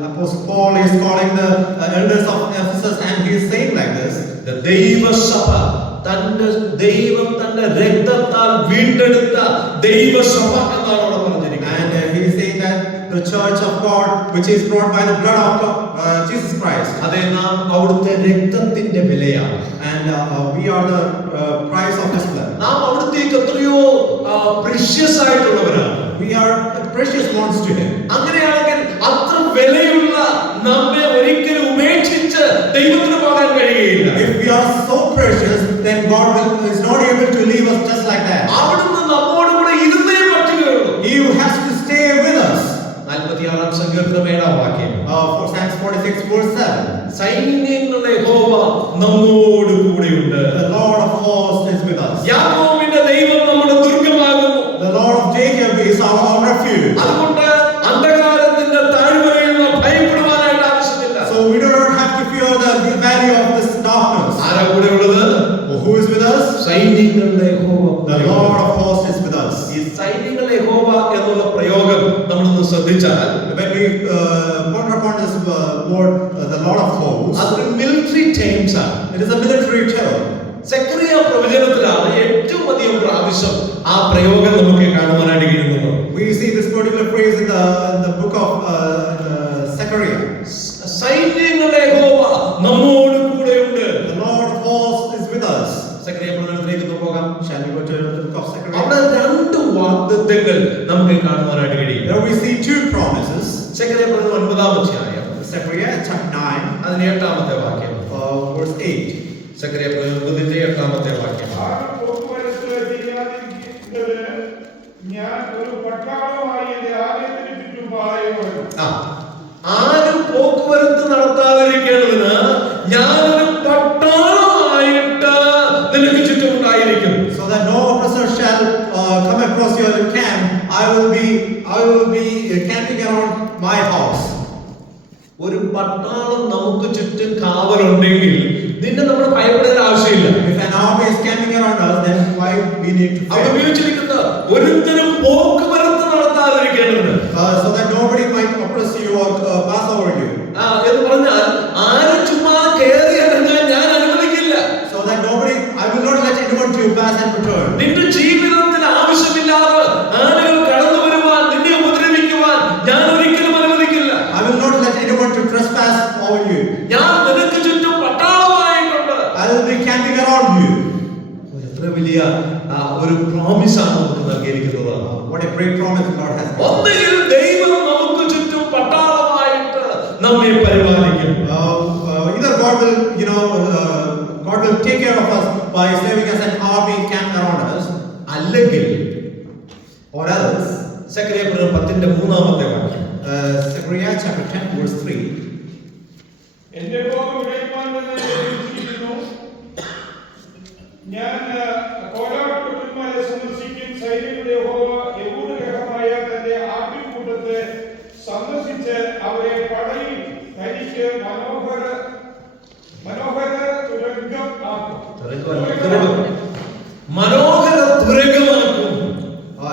Apostle Paul is calling the elders of Ephesus and he is saying like this, the ദൈവസഭ തന്റെ ദൈവം തന്റെ രക്തത്താൽ വീണ്ടെടുത്ത ദൈവസഭ എന്നാണ് അവിടെ പറഞ്ഞിരിക്കുന്നത്. and he is saying that the church of God which is brought by the blood of Jesus Christ. അതേ നാം അവിടുത്തെ രക്തത്തിന്റെ വിലയാണ്. And we are the price of his blood. നാം അവിടുത്തേക്ക് എത്രയോ precious ആയിട്ടുള്ളവരാണ്. We are precious ones to him. അങ്ങനെയാണെങ്കിൽ അത്ര വിലയുള്ള നമ്മെ ഒരിക്കലും ഉപേക്ഷിച്ച് ദൈവത്തിന് പോകാൻ കഴിയില്ല. If we are so precious, then God is not able to leave us just like that. അവിടുന്ന് നമ്മോട് കൂടെ ഇരുന്നേ പറ്റുകയുള്ളൂ. He has to stay with us. 46-ാം സങ്കീർത്തനം 7-ാം വാക്യം. For Psalms 46 verse 7. സൈന്യങ്ങളുടെ യഹോവ നമ്മോട് കൂടെയുണ്ട്. The Lord of hosts is with us. യാക്കോബിന്റെ ദൈവം നമ്മുടെ ദുർഗ്ഗമാകുന്നു. The Lord of Jacob is our refuge. അതുകൊണ്ട് അന്ധകാരത്തിന്റെ താഴ്വരയിൽ ഭയപ്പെടുവാനായിട്ട് ആവശ്യമില്ല. So we do not have to fear the valley of this darkness. ആരാ കൂടെയുള്ളത്? Who is with us? സൈന്യങ്ങളുടെ യഹോവ. The Lord of hosts is with us. ഈ സൈന്യങ്ങളുടെ യഹോവ എന്നുള്ള പ്രയോഗം നമ്മളൊന്ന് ശ്രദ്ധിച്ചാൽ, When we ponder upon this word, the Lord of hosts, അതൊരു മിലിറ്ററി ടേംസ് ആണ്. it is a military term. Zechariah പ്രവചനത്തിലാണ് ഏറ്റവും അധികം പ്രാവശ്യം ആ പ്രയോഗം നമുക്ക് കാണുവാനായിട്ട് കഴിയുന്നത്. We see this particular phrase in the book of Zechariah. സൈന്യങ്ങളുടെ യഹോവ നമ്മോട് കൂടെയുണ്ട്. The Lord of hosts is with us. Zechariah പ്രവചനത്തിലേക്ക് ഒന്ന് പോകാം. Shall we go to the book of Zechariah? അവിടെ രണ്ട് വാഗ്ദത്തങ്ങൾ നമുക്ക് കാണുവാനായിട്ട് കഴിയും. There we see two promises. Zechariah പ്രവചനം 9-ാം അധ്യായം Zechariah chapter 9, അതിന്റെ 8-ാമത്തെ വാക്യം. verse 8. സെക്കറിയ പ്രവചനം 9-ന്റെ 8-ാമത്തെ വാക്യം. ഞാൻ ഒരു പട്ടാളമായി എന്റെ ആലയത്തിന് ചുറ്റും പാളയമിടും. ആരും പോക്കുവരത്ത് നടത്താതിരിക്കേണ്ടതിന് ഞാനൊരു പട്ടാളമായിട്ട് നിനക്ക് ചുറ്റുമുണ്ടായിരിക്കും. So that no oppressor shall come across your camp. I will be camping around my house. ഒരു പട്ടാളം നമുക്ക് ചുറ്റും കാവലുണ്ടെങ്കിൽ നിന്നെ നമ്മൾ ഭയപ്പെടേണ്ട ആവശ്യമില്ല. If an army is camping around us, then why we need to അവിടെ fear? ഉപയോഗിച്ചിരിക്കുന്ന ഒരുത്തരും പോക്കുവരത്ത് നടത്താതിരിക്കേണ്ടതിന്, So that nobody might oppress you or pass over you. എന്ന് പറഞ്ഞാൽ ആരും ചുമ്മാ കയറി ഇറങ്ങാൻ ഞാൻ അനുവദിക്കില്ല. So that nobody, I will not let anyone to pass and return. നിന്റെ ജീവിതത്തിന് ആവശ്യമില്ലാതെ ആളുകൾ കടന്നു വരുവാൻ, നിന്നെ ഉപദ്രവിക്കുവാൻ ഞാൻ ഒരിക്കലും അനുവദിക്കില്ല. I will not let anyone to trespass over you. ഞാൻ നിനക്ക് ചുറ്റും പട്ടാളമായിട്ടുണ്ട്. I will be camping around you. എത്ര വലിയ ഒരു പ്രോമിസ് ആണ് നമുക്ക് നൽകിയിരിക്കുന്നത്. What a great promise God has given. ഒന്നുകിൽ ദൈവം നമുക്ക് ചുറ്റും പട്ടാളമായിട്ട് നമ്മെ പരിപാലിക്കും. Either God will, God will take care of us by saving us an army camped around us. അല്ലെങ്കിൽ Or wells. സെക്രട്ടറി 10ന്റെ 3-ാമത്തെ വാക്യം. Zechariah chapter 10 verse 3. എന്റെ കോപം ഉടയ്ക്കുവാൻ തന്നെ നിശ്ചയിച്ചിരിക്കുന്നു. ഞാൻ കോലാട്ടുകുട്ടന്മാരെ സന്ദർശിക്കും. സൈന്യങ്ങളുടെ യഹോവ യഹൂദ ഗ്രഹമായ തന്റെ ആട്ടിൻകൂട്ടത്തെ സന്ദർശിച്ച് അവരെ പടയിൽ തനിക്ക് മനോഹര തുരങ്കം ആക്കും. മനോഹര തുരങ്കമാക്കും.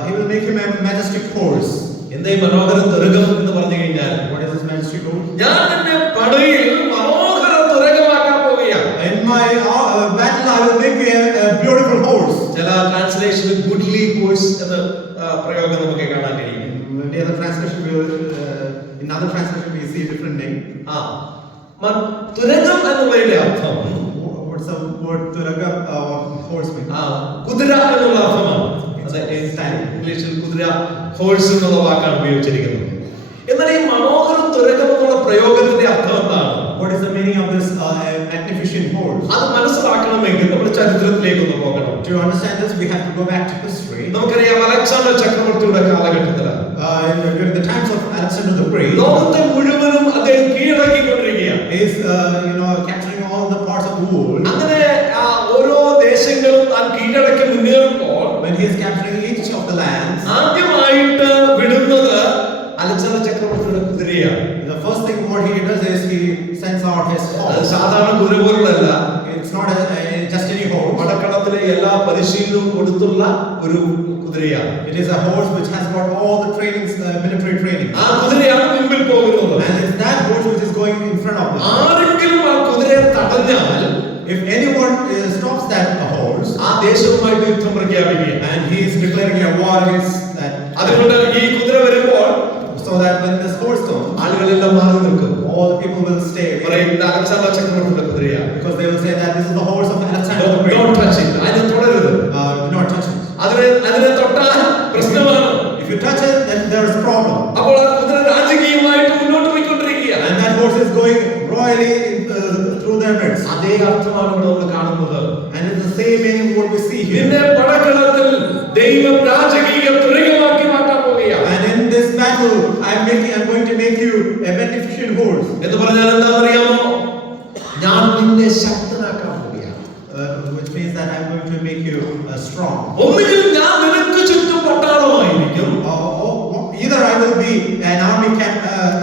He will make him a majestic horse. എന്തേ മനോഹര തുരങ്കം എന്ന് പറഞ്ഞു കഴിഞ്ഞാൽ, What is this majestic horse? ഞാൻ എന്റെ പടയിൽ മനോഹര തുരങ്കമാക്കാൻ പോവുകയാണ്. In my battle I will make a beautiful horse. ചില ട്രാൻസ്ലേഷനിൽ ഗുഡ്ലി ഹോഴ്സ് എന്ന പ്രയോഗം നമുക്ക് കാണാൻ കഴിയും. In the other translation in other translation we see a different name. തുരങ്കം എന്നുള്ളതിന്റെ അർത്ഥം What's the word turanga horse mean? കുതിര എന്നുള്ള അർത്ഥമാണ്. ഇംഗ്ലീഷിൽ കുതിര ഹോഴ്സ് എന്നുള്ള വാക്കാണ് ഉപയോഗിച്ചിരിക്കുന്നത്. എന്നാൽ ഈ മനോഹര തുരങ്കം എന്നുള്ള പ്രയോഗത്തിന്റെ അർത്ഥം എന്താണ്? What is the meaning of this magnificent horse? അത് മനസ്സിലാക്കണമെങ്കിൽ നമ്മൾ ചരിത്രത്തിലേക്ക് ഒന്ന് പോകണം. To understand this we have to go back to history. നമുക്കറിയാം അലക്സാണ്ടർ ചക്രവർത്തിയുടെ കാലഘട്ടത്തിൽ during the times of Alexander the Great, ലോകത്തെ മുഴുവനും അദ്ദേഹം കീഴടക്കിക്കൊണ്ടിരിക്കുകയാണ്. is capturing all the parts of the world. അങ്ങനെ ഓരോ ദേശങ്ങളും താൻ കീഴടക്കി മുന്നേറുമ്പോൾ When he is capturing each of the lands, ആദ്യമായിട്ട് വിടുന്നത് അലക്സാണ്ടർ ചക്രവർത്തിയുടെ കുതിരയാണ്. the first thing what he does is he sends out his അത് horse. സാധാരണ കുതിര പോലുള്ളതല്ല. It's not just any horse. പടക്കളത്തിലെ എല്ലാ പരിശീലനവും കൊടുത്തുള്ള ഒരു കുതിരയാണ്. It is a horse which has got all the trainings, military training. ആ കുതിരയാണ് മുമ്പിൽ പോകുന്നത്. And it's that horse which is going in front of them. ആരെങ്കിലും ആ കുതിരയെ തടഞ്ഞാൽ, If anyone stops that horse, ആ ദേശവുമായിട്ട് യുദ്ധം പ്രഖ്യാപിക്കുകയാണ്. and he is declaring a war against that, അതുകൊണ്ട് ഈ കുതിര വരുമ്പോൾ so that when this horse comes, ആളുകളെല്ലാം മാറി നിൽക്കും. all the people will stay away. പറയും ഇത് അലക്സാണ്ടർ ചക്രവർത്തിയുടെ കുതിരയാണ്. Because they will say that this is the horse of Alexander the Don't Great. touch it. അതിനെ തുടരുത്. Do not touch it. അതിനെ തൊട്ടാൽ പ്രശ്നമാണ്. If you touch it, then there is a problem. അപ്പോൾ ആ കുതിര രാജകീയമായിട്ട് മുന്നോട്ട് പോയിക്കൊണ്ടിരിക്കുകയാണ്. And that horse is going royally through their midst. അതേ അർത്ഥമാണ് ഇവിടെ നമ്മൾ കാണുന്നത്. And it's the same meaning what we see here. നിന്നെ പടക്കളത്തിൽ ദൈവം രാജകീയ തുരങ്കമാക്കി മാറ്റാൻ പോവുകയാണ്. And in this battle, I'm going to make you a magnificent horse. എന്ന് പറഞ്ഞാൽ എന്താണെന്നറിയാമോ? ഞാൻ നിന്നെ ശക്തനാക്കാൻ പോവുകയാണ്. Which means that I'm going to make you strong. ഒന്നുകിൽ ഞാൻ നിനക്ക് ചുറ്റും പട്ടാളമായിരിക്കും. Either I will be an army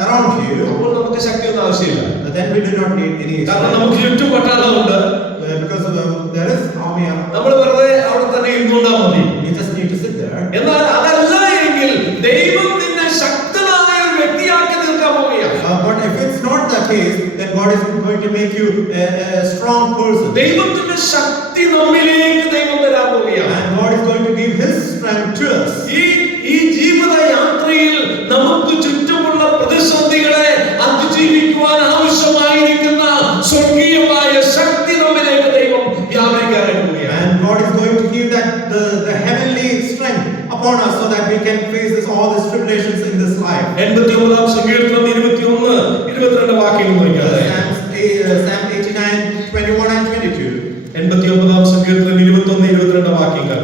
around you. അപ്പോൾ നമുക്ക് ശക്തിയൊന്നും ആവശ്യമില്ല. Then we do not need any. കാരണം നമുക്ക് ചുറ്റും പട്ടാളമുണ്ട്. Because there is army around. നമ്മൾ വെറുതെ അവിടെ തന്നെ ഇരുന്നുകൊണ്ടാ മതി. You just need to sit there. എന്നാൽ അതല്ല എങ്കിൽ ദൈവം നിന്നെ ശക്തനായ ഒരു വ്യക്തിയാക്കി തീർക്കാൻ പോവുകയാണ്. But if it's not the case, then God is going to make you a strong person. ദൈവത്തിന്റെ ശക്തി നമ്മിലേക്ക് ദൈവം തരാൻ പോവുകയാണ്. And God is going to give His strength to us. ഈ ജീവിത യാത്രയിൽ നമുക്ക് ചുറ്റുമുള്ള പ്രതിസന്ധികളെ അതിജീവിക്കുവാൻ ആവശ്യമായിരിക്കുന്ന സ്വർഗീയമായ ശക്തി നമ്മിലേക്ക് ദൈവം വ്യാപരിക്കാൻ പോവുകയാണ്. And God is going to give that the heavenly strength upon us so that we can face all these tribulations in this life. 89-ാം സങ്കീർത്തനം 21-22 വാക്യങ്ങൾ നോക്കിയാൽ Psalm 89, 21 and 22. 89-ാം സങ്കീർത്തനം 21-22 വാക്യങ്ങൾ.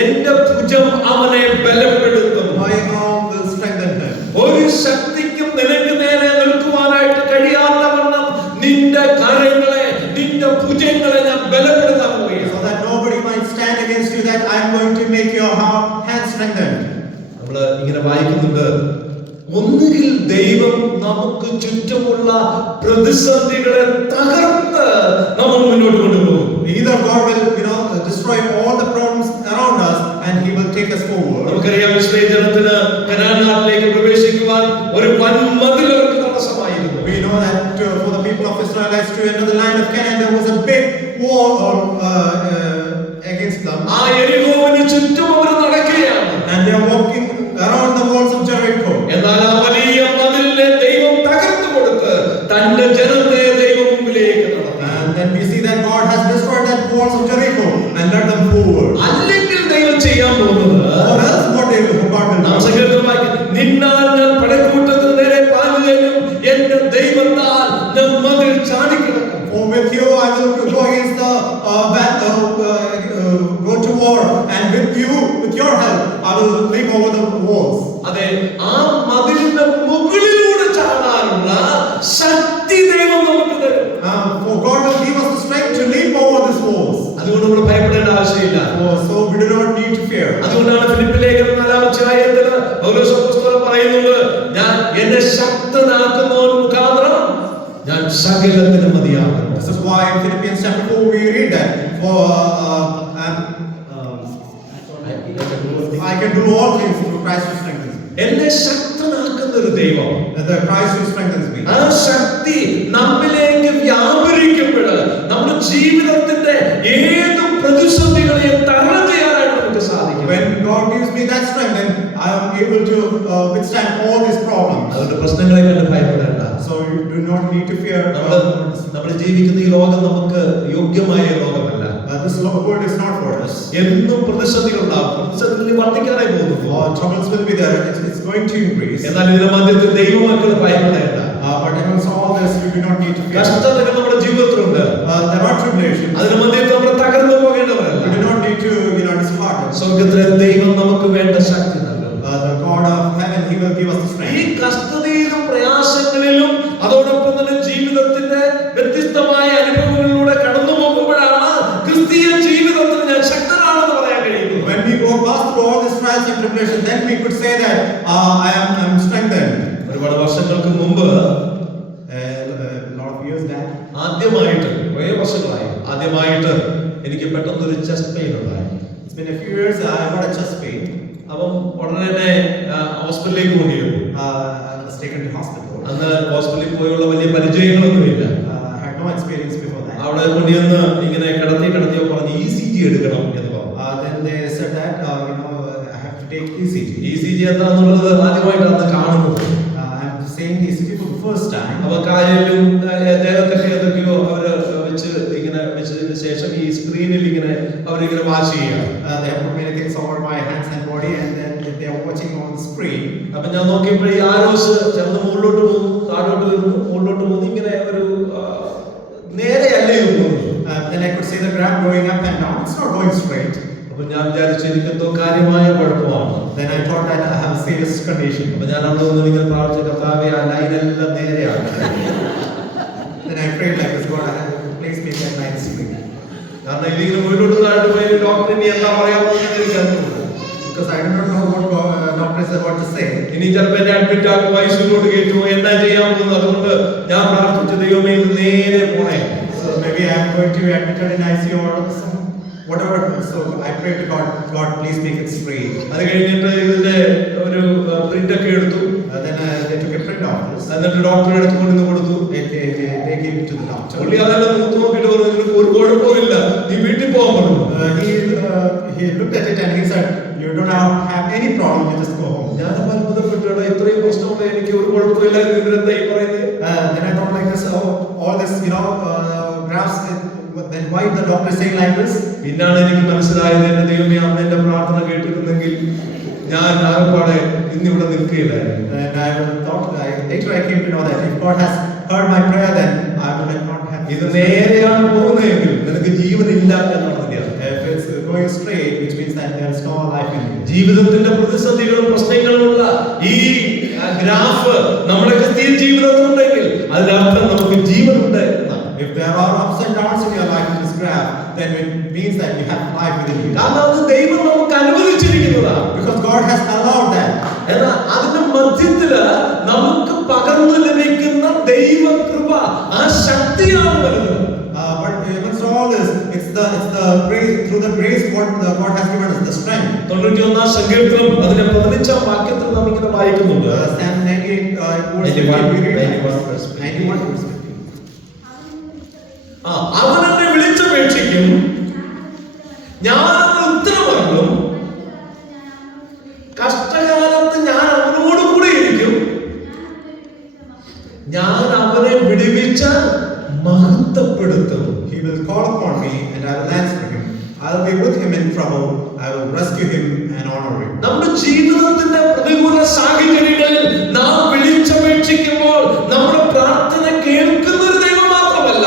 എന്റെ ഭുജം അവനെ ബലപ്പെടുത്തും. My arm will strengthen him. ഒരു ശക്തിക്കും നിനക്ക് നേരെ നിൽക്കുവാനായിട്ട് കഴിയാത്തവണ്ണം നിന്റെ കരങ്ങളെ, നിന്റെ ഭുജങ്ങളെ ഞാൻ ബലപ്പെടുത്താൻ പോവുകയാണ്. So that nobody might stand against you, that I'm going to make your hand strengthened. നമ്മൾ ഇങ്ങനെ വായിക്കുന്നുണ്ട്, ഒന്നുകിൽ ദൈവം നമുക്ക് ചുറ്റുമുള്ള പ്രതിസന്ധികളെ തകർത്ത് നമ്മൾ മുന്നോട്ട് കൊണ്ടുപോകും. Either God will destroy all the problems around us and He will take us forward. നമുക്കറിയാം ഇസ്രായേൽ ജനത്തിന് കനാൻ നാട്ടിലേക്ക് പ്രവേശിക്കുവാൻ ഒരു വൻമതിൽ അവർക്ക് തടസ്സമായിരുന്നു. We know that for the people of Israelites to enter the land of Canaan, there was a big wall against them. ആ യെരിഹോവിന് ചുറ്റും അവർ നടക്കുകയാണ്. And they are walking around the walls of Jericho. എന്നാൽ ആ വലിയ മതിലിനെ ദൈവം തകർത്തു കൊടുത്ത് തന്റെ ജനത്തെ ദൈവം മുമ്പിലേക്ക് നടത്തി. And then we see that God has destroyed that walls of Jericho and led them forward. അല്ലെങ്കിൽ ദൈവം ചെയ്യാൻ പോകുന്നത്, Or else what God will നാം do. സങ്കീർത്തനമായി നിന്നാൽ ഞാൻ പടക്കൂട്ടത്തിന് നേരെ പാഞ്ഞു ചെല്ലും, എന്റെ ദൈവത്താൽ ഞാൻ മതിൽ ചാടിക്കിടക്കും. For with you I will go against the your help, I will leap over the walls. അതെ, ആ മതിലിന്റെ മുകളിലൂടെ ചാടാനുള്ള ശക്തി ദൈവം നമുക്ക് തരും. For God will give us the strength to leap over these walls. അതുകൊണ്ട് നമ്മൾ ഭയപ്പെടേണ്ട ആവശ്യമില്ല. So we do not need to fear. അതുകൊണ്ടാണ് ഫിലിപ്പി ലേഖനം 4-ാം അധ്യായത്തിൽ പൗലോസ് അപ്പോസ്തലൻ പറയുന്നത്, ഞാൻ എന്നെ ശക്തനാക്കുന്നവൻ മുഖാന്തരം ഞാൻ സകലത്തിനും മതിയാകുന്നു. This is why in Philippians chapter 4 we read that I can do all things through Christ who strengthens me. എന്നെ ശക്തനാക്കുന്ന ഒരു ദൈവം, The Christ who strengthens me. ആ ശക്തി നമ്മിലേക്ക് വ്യാപരിക്കുമ്പോൾ നമ്മുടെ ജീവിതത്തിന്റെ ഏത് പ്രതിസന്ധികളെയും തരണം ചെയ്യാനായിട്ട് നമുക്ക് സാധിക്കും. When God gives me that strength, then I am able to withstand all these problems. അതുകൊണ്ട് പ്രശ്നങ്ങളെ കണ്ട് ഭയപ്പെടേണ്ട. So you do not need to fear. നമ്മൾ ജീവിക്കുന്ന ഈ ലോകം നമുക്ക് യോഗ്യമായ ലോകമല്ല. This world is not for us. എന്നും പ്രതിസന്ധികൾ ഉണ്ടാകും. പ്രതിസന്ധികൾ വർദ്ധിക്കാനായി പോകുന്നു. Troubles will be there. It's going to increase. എന്നാൽ ഇതിന്റെ മധ്യത്തിൽ ദൈവമക്കൾ ഭയപ്പെടേണ്ട. But amongst all this, you do not need to fear. കഷ്ടതകൾ നമ്മുടെ ജീവിതത്തിലുണ്ട്. There are tribulations. അതിന്റെ മധ്യത്തിൽ നമ്മൾ തകർന്നു പോകേണ്ടവരല്ല. You do not need to, dishearten. സ്വർഗ്ഗത്തിലെ ദൈവം നമുക്ക് വേണ്ട ശക്തി നൽകും. The God of heaven, He will give us the ഈ strength. കഷ്ടതയിലും പ്രയാസങ്ങളിലും അതോടൊപ്പം തന്നെ ജീവിതത്തിന്റെ വ്യത്യസ്തമായ അനുഭവങ്ങളിലൂടെ കടന്നു പോകുമ്പോഴാണ് ക്രിസ്തീയ ജീവിതത്തിൽ ഞാൻ ശക്തനാണെന്ന് പറയാൻ കഴിയുന്നത്. When we go past through all this trials and tribulations, then we could say that I'm strengthened. ഒരുപാട് വർഷങ്ങൾക്ക് മുമ്പ്, A lot of years back, ആദ്യമായിട്ട് കുറേ വർഷങ്ങളായി ആദ്യമായിട്ട് എനിക്ക് പെട്ടെന്ന് ഒരു ചെസ്റ്റ് പെയിൻ ഉണ്ടായി. it's been a few years. I got a chest pain. അപ്പം ഉടനെ തന്നെ ഹോസ്പിറ്റലിലേക്ക് കൊണ്ടുപോയി. I was taken to hospital. അന്ന് ഹോസ്പിറ്റലിൽ പോയുള്ള വലിയ പരിചയങ്ങളൊന്നുമില്ല. I had no experience before that. അവിടെ കൊണ്ടുവന്ന് ഇങ്ങനെ കിടത്തിയോ പറഞ്ഞ് ECG എടുക്കണം എന്ന് പറഞ്ഞു. Then they said that I have to take ECG. ECG എന്താണെന്നുള്ളത് ആദ്യമായിട്ട് അന്ന് കാണുന്നത്. I'm saying ECG for the first time. അപ്പൊ കാലിലും ദേഹത്തൊക്കെ ഏതൊക്കെയോ അവര് വെച്ചതിന് ശേഷം ഈ സ്ക്രീനിൽ ഇങ്ങനെ അവരിങ്ങനെ വാച്ച് ചെയ്യുക. They have put many things over my hands and body, and then they are watching on the screen. അപ്പൊ ഞാൻ നോക്കിയപ്പോൾ ഈ ആരോസ് ചെറുത് മുകളിലോട്ട് പോകും, താഴോട്ട് വരുന്നു, മുകളിലോട്ട് പോകുന്നു, ഇങ്ങനെ ഒരു നേരെയല്ല ഇത് പോകുന്നത്. Then I could see the graph going up and down. It's not going straight. അപ്പൊ ഞാൻ വിചാരിച്ചു എനിക്കെന്തോ കാര്യമായ കുഴപ്പമാണ്. Then I thought that I have a serious condition. അപ്പൊ ഞാൻ അവിടെ നിന്ന് ഇങ്ങനെ പ്രാർത്ഥിച്ച കർത്താവേ ആ ലൈനെല്ലാം നേരെയാണ്. Then I prayed like this, God, I have please make that line straight. കാരണം ഇതിങ്ങനെ മുകളിലോട്ട് താഴോട്ട് പോയി ഡോക്ടറിന് എന്താ പറയാമെന്ന് എനിക്കറിയില്ല. Because I do not know what doctor is about to say. ഇനി ചിലപ്പോൾ എന്നെ അഡ്മിറ്റ് ആക്കും, ഐസിയുലോട്ട് കയറ്റുമോ, എന്താ ചെയ്യാൻ പോകുന്നത്. അതുകൊണ്ട് ഞാൻ പ്രാർത്ഥിച്ചു, ദൈവമേ ഇത് നേരെ പോണേ. So maybe I am going to be admitted in ICU or whatever. So I prayed to God, God, please make it straight. അത് കഴിഞ്ഞിട്ട് ഇതിന്റെ ഒരു പ്രിന്റ് ഒക്കെ എടുത്തു. Then they took a print of this. എന്നിട്ട് ഡോക്ടറെ അടുത്ത് കൊണ്ടുവന്ന് കൊടുത്തു. They gave it to the doctor. പുള്ളി അതെല്ലാം നോക്കിയിട്ട് പറഞ്ഞു, നിനക്ക് ഒരു കുഴപ്പമില്ല, നീ വീട്ടിൽ പോകാൻ പറഞ്ഞു. He looked at it and he said, you don't have any problem, you just go home. ഞാൻ അത്ഭുതപ്പെട്ടു, ഇത്രയും പ്രശ്നമുണ്ട്, എനിക്ക് ഒരു കുഴപ്പമില്ല, ഇവരെന്താ ഈ പറയുന്നത്. Then I thought like this, all this, graphs, then why the doctor saying like this? പിന്നാണ് എനിക്ക് മനസ്സിലായത്, എന്റെ ദൈവമേ അന്ന് എന്റെ പ്രാർത്ഥന കേട്ടിരുന്നെങ്കിൽ ഞാൻ ആകപ്പാടെ ഇന്നിവിടെ നിൽക്കുകയില്ലായിരുന്നു. And I thought, later I came to know that if God has heard my prayer, then I would not have. ഇത് നേരെയാണ് പോകുന്നതെങ്കിൽ നിനക്ക് ജീവനില്ല എന്നാണ് അതിന്റെ അർത്ഥം. If it's going straight, which means that there is no life in it. ജീവിതത്തിന്റെ പ്രതിസന്ധികളും പ്രശ്നങ്ങളുമുള്ള ഈ ഗ്രാഫ് നമ്മുടെ ക്രിസ്തീയ ജീവിതത്തിലുണ്ടെങ്കിൽ അതിനർത്ഥം നമുക്ക് ജീവനുണ്ട് എന്നാണ്. If there are ups and downs in your life in this graph, then it means that you have life within you. കാരണം അത് ദൈവം നമുക്ക് അനുവദിച്ചിരിക്കുന്നതാണ്. Because God has allowed that. എന്നാൽ അതിന്റെ മധ്യത്തില് നമുക്ക് പകർന്നു ലഭിക്കുന്ന ദൈവകൃപ, ആ ശക്തിയാണ് വരുന്നത്. But amidst all this, it's the grace, through the grace what God has given us, the strength. 91 സങ്കീർത്തനം അതിന്റെ 15 വാക്യത്തിൽ നാം ഇങ്ങനെ വായിക്കുന്നുണ്ട്. Psalm 98 verse 91 verse 15. അവൻ എന്നെ വിളിച്ചപേക്ഷിക്കും, ഞാൻ അവന് ഉത്തരമരുളും, കഷ്ടകാലത്ത് ഞാൻ അവനോട് കൂടെ ഇരിക്കും, ഞാൻ അവനെ വിടുവിച്ച മഹത്വപ്പെടുത്തും. He will call upon me and I will answer him. I will be with him in trouble. I will rescue him and honor him. നമ്മുടെ ജീവിതത്തിന്റെ പ്രതികൂല സാഹചര്യങ്ങളിൽ നാം വിളിച്ചപേക്ഷിക്കുമ്പോൾ നമ്മുടെ പ്രാർത്ഥന കേൾക്കുന്ന ഒരു ദൈവം മാത്രമല്ല,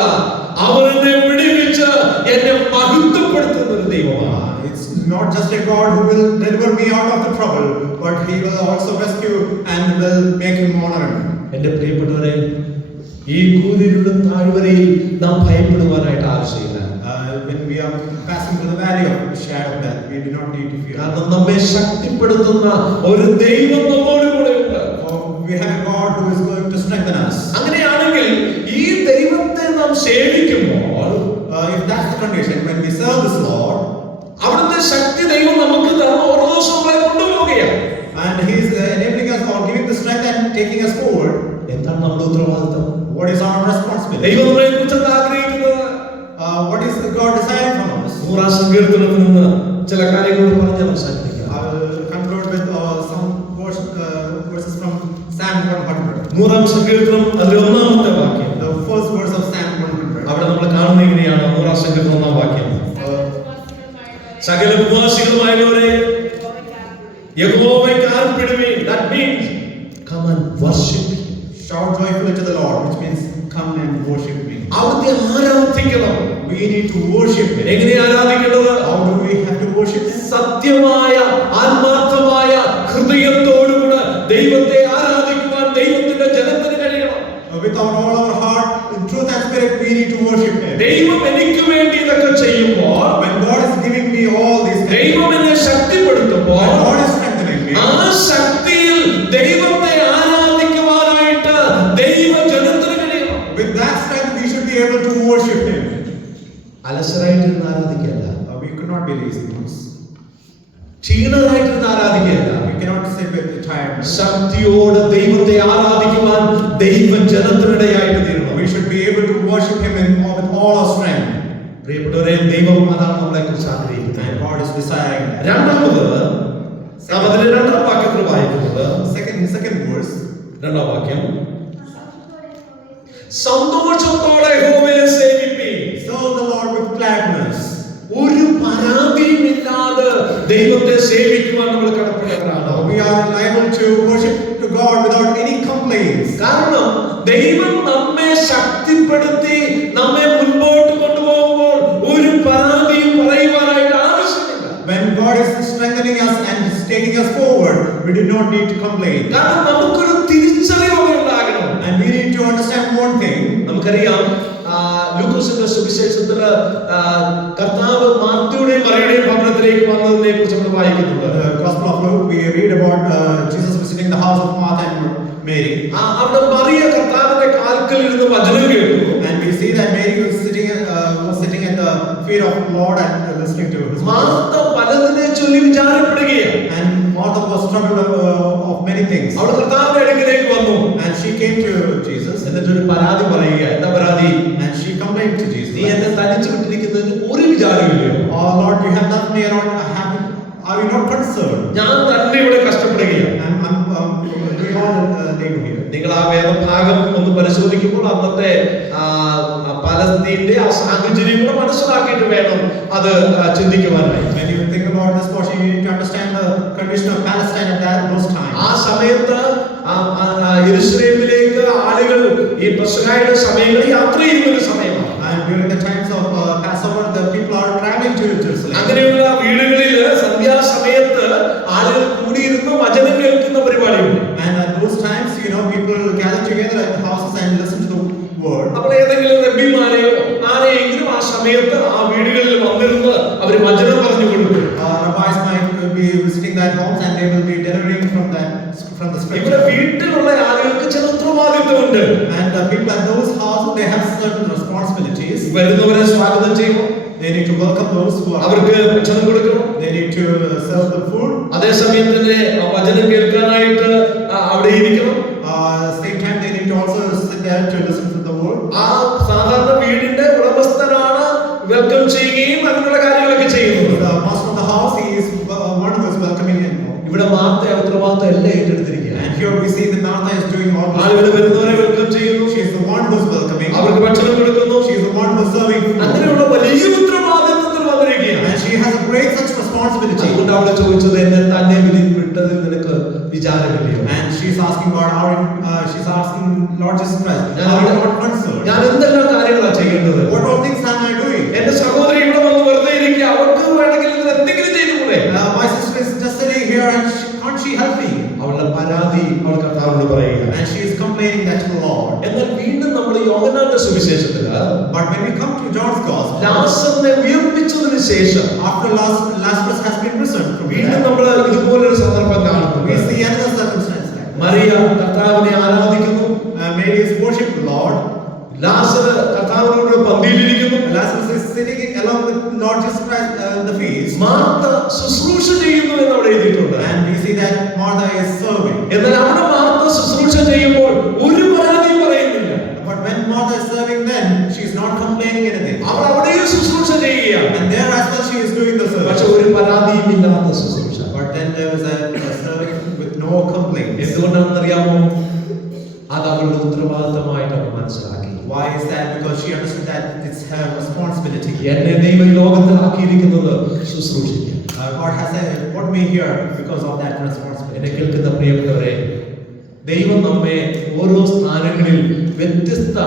അവൻ എന്നെ വിടുവിച്ച് എന്നെ മഹത്വപ്പെടുത്തുന്ന ഒരു ദൈവമാണ്. It's not just a God who will deliver me out of the trouble, but He will also rescue and will make Him honored. എന്റെ പ്രിയപ്പെട്ടവരെ, ഈ കൂരിരുളും താഴ്വരയിൽ നാം ഭയപ്പെടുവാനായിട്ട് ആവശ്യമില്ല. When we are passing through the valley of the shadow of death, we do not need to fear. കാരണം നമ്മെ ശക്തിപ്പെടുത്തുന്ന ഒരു ദൈവം നമ്മോട് കൂടെയുണ്ട്. For we have a God who is going to strengthen us. അങ്ങനെയാണെങ്കിൽ ഈ ദൈവത്തെ നാം സേവിക്കുമ്പോൾ, If that's the condition, when we serve this Lord, അവിടുത്തെ ശക്തി ദൈവം നമുക്ക് തന്ന ഓരോ ദിവസവും നമ്മളെ കൊണ്ടുപോവുകയാണ്. and He is enabling us or giving the strength and taking us forward, എന്താണ് നമ്മുടെ ഉത്തരവാദിത്തം? what is our responsibility? ദൈവം നമ്മളെ കുറിച്ച് ആഗ്രഹിക്കുന്നത് What is God desiring from us? 100-ാം സങ്കീർത്തനത്തിൽ നിന്ന് ചില കാര്യങ്ങൾ പറഞ്ഞ് അവസാനിപ്പിക്കാം. I will conclude with some verses from Psalm 100. 100-ാം സങ്കീർത്തനം അതിലെ 1-ാമത്തെ വാക്യം. The first verse of Psalm 100. അവിടെ നമ്മൾ കാണുന്നത് ഇങ്ങനെയാണ്. 100-ാം സങ്കീർത്തനം 1-ാം വാക്യം. സകല ഭൂവാസികളുമായവരെ യഹോവയ്ക്ക് ആർപ്പിടുവിൻ. That means come and worship him. Shout joyfully to the Lord, which means come and worship me. അവിടുത്തെ ആരാധിക്കണം. We need to worship Him. എങ്ങനെ ആരാധിക്കേണ്ടത്? How do we have to worship Him? സത്യമായ ആത്മാർത്ഥമായ ഹൃദയത്തോടുകൂടെ ദൈവത്തെ ആരാധിക്കുവാൻ ദൈവത്തിന്റെ ജനത്തിന് കഴിയണം. With all our heart, in truth and spirit, we need to worship Him. ദൈവം എനിക്ക് വേണ്ടി ഇതൊക്കെ ചെയ്യുമ്പോൾ, When God is giving me all these things, ദൈവം എന്നെ ശക്തിപ്പെടുത്തുമ്പോൾ, when God is strengthening me, ആ ശക്തിയിൽ ദൈവത്തെ ആരാധിക്കുവാനായിട്ട് ദൈവജനത്തിന് കഴിയണം. with that strength, we should be able to worship Him. അലസരായിട്ടിരുന്ന് ആരാധിക്കല്ല, We could not be lazy ones. ക്ഷീണരായിട്ടിരുന്ന് ആരാധിക്കല്ല. We cannot sit with the tiredness. ശക്തിയോടെ ദൈവത്തെ ആരാധിക്കുവാൻ ദൈവജനത്തിനിടയായിട്ട് തീരണം. We should be able to worship Him with all our strength. പ്രിയപ്പെട്ടവരെ, ദൈവം അതാണ് നമ്മളെ കുറിച്ച് ആഗ്രഹിക്കുന്നത്. And God is desiring that. രണ്ടാമത് നാം അതിലെ 2-ാം വാക്യത്തിൽ വായിക്കുന്നത്, Second verse. 2-ാം വാക്യം, സന്തോഷത്തോടെ യഹോവയെ സേവിപ്പീൻ. Serve the Lord with gladness. ഒരു പരാതിയുമില്ലാതെ ദൈവത്തെ സേവിക്കുവാൻ നമ്മൾ കടപ്പെട്ടവരാണ്. We are liable to worship to God without any complaints. കാരണം ദൈവം നമ്മെ ശക്തിപ്പെടുത്തി നമ്മെ മുൻപോട്ട് കൊണ്ടുപോകുമ്പോൾ ഒരു പരാതിയും പറയുവാനായിട്ട് ആവശ്യമില്ല. When God is strengthening us and is taking us forward, we do not need to complain. കാരണം നമുക്കൊരു തിരിച്ചറിവ് ഉണ്ടാകണം. And we need to understand one thing. നമുക്കറിയാം, ലൂക്കോസിന്റെ സുവിശേഷത്തില് കർത്താവ് മാർത്തയുടെയും മറിയയുടെയും ഭവനത്തിലേക്ക് വന്നതിനെ കുറിച്ച് നമ്മൾ വായിക്കുന്നുണ്ട്. The Gospel of Luke, we read about Jesus visiting the house of Martha and Mary. അവിടെ മറിയ കർത്താവിന്റെ കാൽക്കൽ ഇരുന്ന് വചനം കേട്ടു. And we see that Mary was sitting at the feet of Lord and listening to His words. Martha പലതിനെ ചൊല്ലി വിചാരപ്പെടുകയാണ്. And Martha was troubled of many things. അവൾ കർത്താവിന്റെ അടുക്കിലേക്ക് വന്നു. And she came to Jesus. എന്നിട്ട് ഒരു പരാതി പറയുക. എന്താ പരാതി? And she complained to Jesus. നീ എന്നെ തനിച്ചു വിട്ടിരിക്കുന്നതിന് ഒരു വിചാരമില്ലയോ? Oh Lord, you have left me alone. Are you not concerned? ഞാൻ തന്നെ ഇവിടെ കഷ്ടപ്പെടുകയാണ്. I'm doing all the labor here. നിങ്ങൾ ആ വേദഭാഗം ഒന്ന് പരിശോധിക്കുമ്പോൾ അന്നത്തെ പലസ്തീന്റെ ആ സാഹചര്യം കൂടെ മനസ്സിലാക്കിയിട്ട് വേണം അത് ചിന്തിക്കുവാനായി. When you think about this portion, you need to understand the condition of Palestine at those times. ആ സമയത്ത് യെരൂശലേമിലേക്ക് ആളുകൾ ഈ പെസഹയുടെ സമയങ്ങളിൽ യാത്ര ചെയ്യുന്ന ഒരു സമയമാണ്. And during the times of Passover, the people are traveling to Jerusalem. അങ്ങനെയുള്ള വീടുകളിൽ സന്ധ്യാസമയത്ത് ആളുകൾ കൂടിയിരുന്ന് വചനം കേൾക്കുന്ന പരിപാടിയുണ്ട്. And at those times, people gather together at houses and listen to the word. അപ്പോൾ ഏതെങ്കിലും റബ്ബിമാരെയോ ആരെയെങ്കിലും ആ സമയത്ത് ആ വീടുകളിൽ വന്നിരുന്ന് അവർ വചനം പറഞ്ഞു കൊടുക്കും. Rabbis might be visiting that homes and they will be delivering from the ഇവിടെ scripture. വീട്ടിലുള്ള ആളുകൾക്ക് ചില ഉത്തരവാദിത്വമുണ്ട്. And the people at those houses, they have certain responsibilities. വരുന്നവരെ സ്വാഗതം ചെയ്യണം. They need to welcome those who are. അവർക്ക് ഭക്ഷണം കൊടുക്കണം. They need to serve the food. അതേസമയം തന്നെ വചനം കേൾക്കാനായിട്ട് അവിടെ ഇരിക്കണം. Same time, they need to also sit there to listen to the word. ആ സാധാരണ വീടിന്റെ ഉടമസ്ഥനാണ് വെൽക്കം ചെയ്യുകയും അങ്ങനെയുള്ള കാര്യങ്ങളൊക്കെ ചെയ്യുന്നത്. The master of the house, he is one who is welcoming in. ഇവിടെ മാർത്ത ഉത്തരവാദിത്വം എല്ലാം ഏറ്റെടുത്തിരിക്കുകയാണ്. And here we see that Martha is doing all this. ആളുകൾ വരുന്നവരെ വെൽക്കം ചെയ്യുന്നു. She is the one who is welcoming. അവർക്ക് ഭക്ഷണം കൊടുക്കുന്നു. She is the one who is serving food. അങ്ങനെയുള്ള വലിയ ഉത്തരവാദിത്വത്തിൽ വന്നിരിക്കുകയാണ്. And she has a great such responsibility. അതുകൊണ്ട് അവളെ ചോദിച്ചത് എന്നെ തന്നെ വിട്ടതിൽ നിനക്ക് വിചാരമില്ലയോ? And she's asking God, she's asking Lord Jesus Christ, are you not concerned? ഞാൻ എന്തെല്ലാം കാര്യങ്ങളാണ് ചെയ്യേണ്ടത്? What all things am I doing? എന്റെ സഹോദരി ഇവിടെ വന്ന് വെറുതെ ഇരിക്കുക, അവർക്ക് വേണമെങ്കിൽ എന്തെങ്കിലും when we come to John's Gospel, ലാസറിനെ ഉയർപ്പിച്ചതിന് ശേഷം after Lazarus has been risen from the വീണ്ടും dead, നമ്മൾ ഇതുപോലൊരു സന്ദർഭം we കാണുന്നു. see another circumstance like that. Mariya കർത്താവിനെ ആരാധിക്കുന്നു. Mary is worshiping the Lord. ലാസർ കർത്താവിനോട് പന്തിയിലിരിക്കുന്നു. Lazarus is sitting along with Lord Jesus Christ in the feast. Martha ശുശ്രൂഷ ചെയ്യുന്നു എന്ന് അവിടെ എഴുതിയിട്ടുണ്ട്. And we see that Martha is serving. എന്നാൽ അവിടെ മാർത്ത ശുശ്രൂഷ ചെയ്യുമ്പോൾ ഒരു പരാതിയും പറയുന്നില്ല. But when Martha is serving, then she is not complaining anything. അവൾ അവിടെയും ശുശ്രൂഷ ചെയ്യുകയാണ്. And there as well she is doing the service. പക്ഷെ ഒരു പരാതിയും ഇല്ലാത്ത ശുശ്രൂഷ. But then there was a serving with no complaints. എന്തുകൊണ്ടാണെന്ന് അറിയാമോ? അത് അവളുടെ ഉത്തരവാദിത്തമായിട്ട് അവൾ മനസ്സിലാക്കി. Why is that? Because she understood that it's her responsibility. എന്നെ ദൈവം ഈ ലോകത്തിലാക്കിയിരിക്കുന്നത് ശുശ്രൂഷിക്കാൻ. God has put me here because of that responsibility. എന്നെ കേൾക്കുന്ന പ്രിയപ്പെട്ടവരെ, ദൈവം നമ്മെ ഓരോ സ്ഥാനങ്ങളിൽ വ്യത്യസ്ത